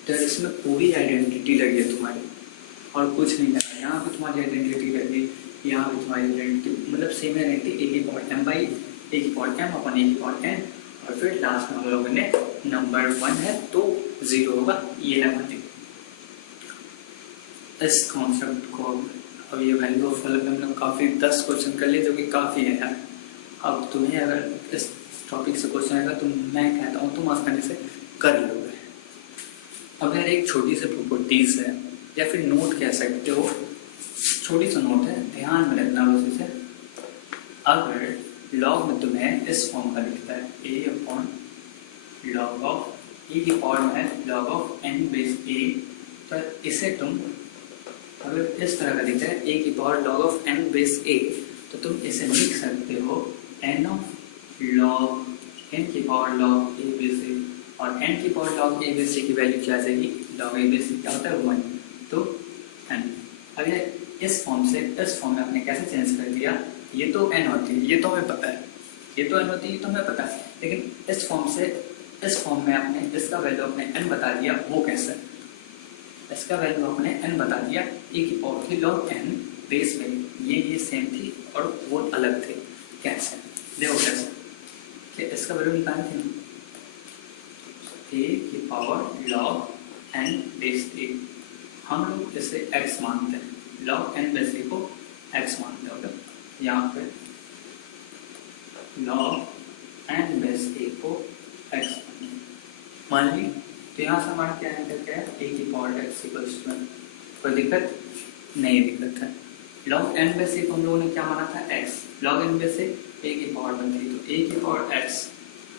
तो इसमें पूरी आइडेंटिटी लगी है तुम्हारी और कुछ नहीं लगा। यहाँ पे तुम्हारी आइडेंटिटी लगी, यहाँ पे तुम्हारी आइडेंटिटी, मतलब सेम आइडेंटिटी a की पावर m अपॉन a की पावर n, और फिर लास्ट में हम लोगों ने नंबर 1 है तो 0 होगा, ये लगा दी। इस कॉन्सेप्ट को अब ये वैल्यू ऑफ फल में हम लोग काफ़ी 10 क्वेश्चन कर लिए, जो कि काफ़ी है यार। अब तुम्हें अगर इस टॉपिक से क्वेश्चन आएगा तो मैं कहता हूँ तुम आसानी से कर लोगे। अब यार एक छोटी सी प्रॉपर्टीज है, या फिर नोट कह सकते हो, छोटी सी नोट है, ध्यान में रखना बस इसे। अगर लॉग में तुम्हें इस फॉर्म का लिखता है a upon log of e की पावर में log ऑफ n/a, तो इसे तुम अगर इस तरह का लिखता है a की पावर log ऑफ n/a, तो तुम इसे लिख सकते हो n ऑफ log n की पावर log a/a, और n की पावर log a/a की वैल्यू क्या आ जाएगी, log a/a क्या होता है 1, तो n। अब ये इस फॉर्म से इस फॉर्म में आपने कैसे चेंज कर दिया, ये तो n होती है, ये तो हमें पता है, ये तो n होती है, तो हमें पता है, लेकिन इस फॉर्म में आपने इसका वैल्यू आपने n बता दिया, वो कैसे? इसका वैल्यू आपने n बता दिया, e की पावर थी log n बेस में, ये सेम थी और वो अलग थे। कैसे? देखो कैसे कि इसका वैल्यू निकालनी थी ना, a की power log n base a, हम लोग इसे x मानते हैं, log n बेस a को x मानते हैं। ओके, यहाँ पे log n बेस a को x मान ली, तो यहाँ से हमारा क्या है, क्या है, a की पावर x इक्वल्स टू, कोई दिक्कत नहीं, दिक्कत है। log n बेस a को हम लोगों ने क्या माना था, x, log n base a की पावर बनती है, तो a की पावर x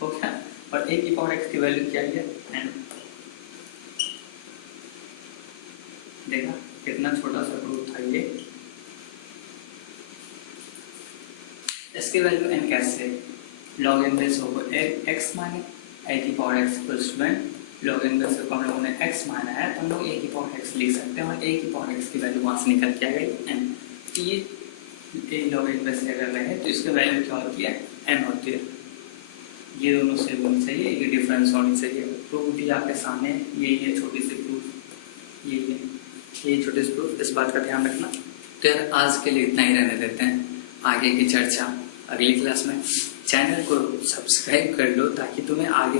हो गया, और a की पावर x की वैल्यू क्या है, n। देखा कितना छोटा सा रूट था ये, इसकी वैल्यू n कैसे, log n बेस को x माने, a की power x equals to n, log n base को हम लोगों ने x माना है, तो हम लोग a की पावर x लिख सकते हैं, और a की पावर x की वैल्यू वहां से निकल के आ गई n। ये log n बेस अगर रहे तो इसकी वैल्यू क्या होती है, n होती है। ये दोनों से होनी चाहिए, ये डिफरेंस होनी चाहिए। प्रूफ भी आपके सामने, ये छोटी सी प्रूफ, ये छोटी सी प्रूफ, इस बात का ध्यान रखना। तो यार आज के लिए इतना ही रहने देते हैं, आगे की चर्चा अगली क्लास में। चैनल को सब्सक्राइब कर लो ताकि तुम्हें आगे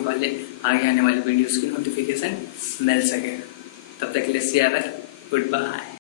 आने वाले वीडियोस की नोटिफिकेशन मिल सके। तब तक के लिए गुड बाय।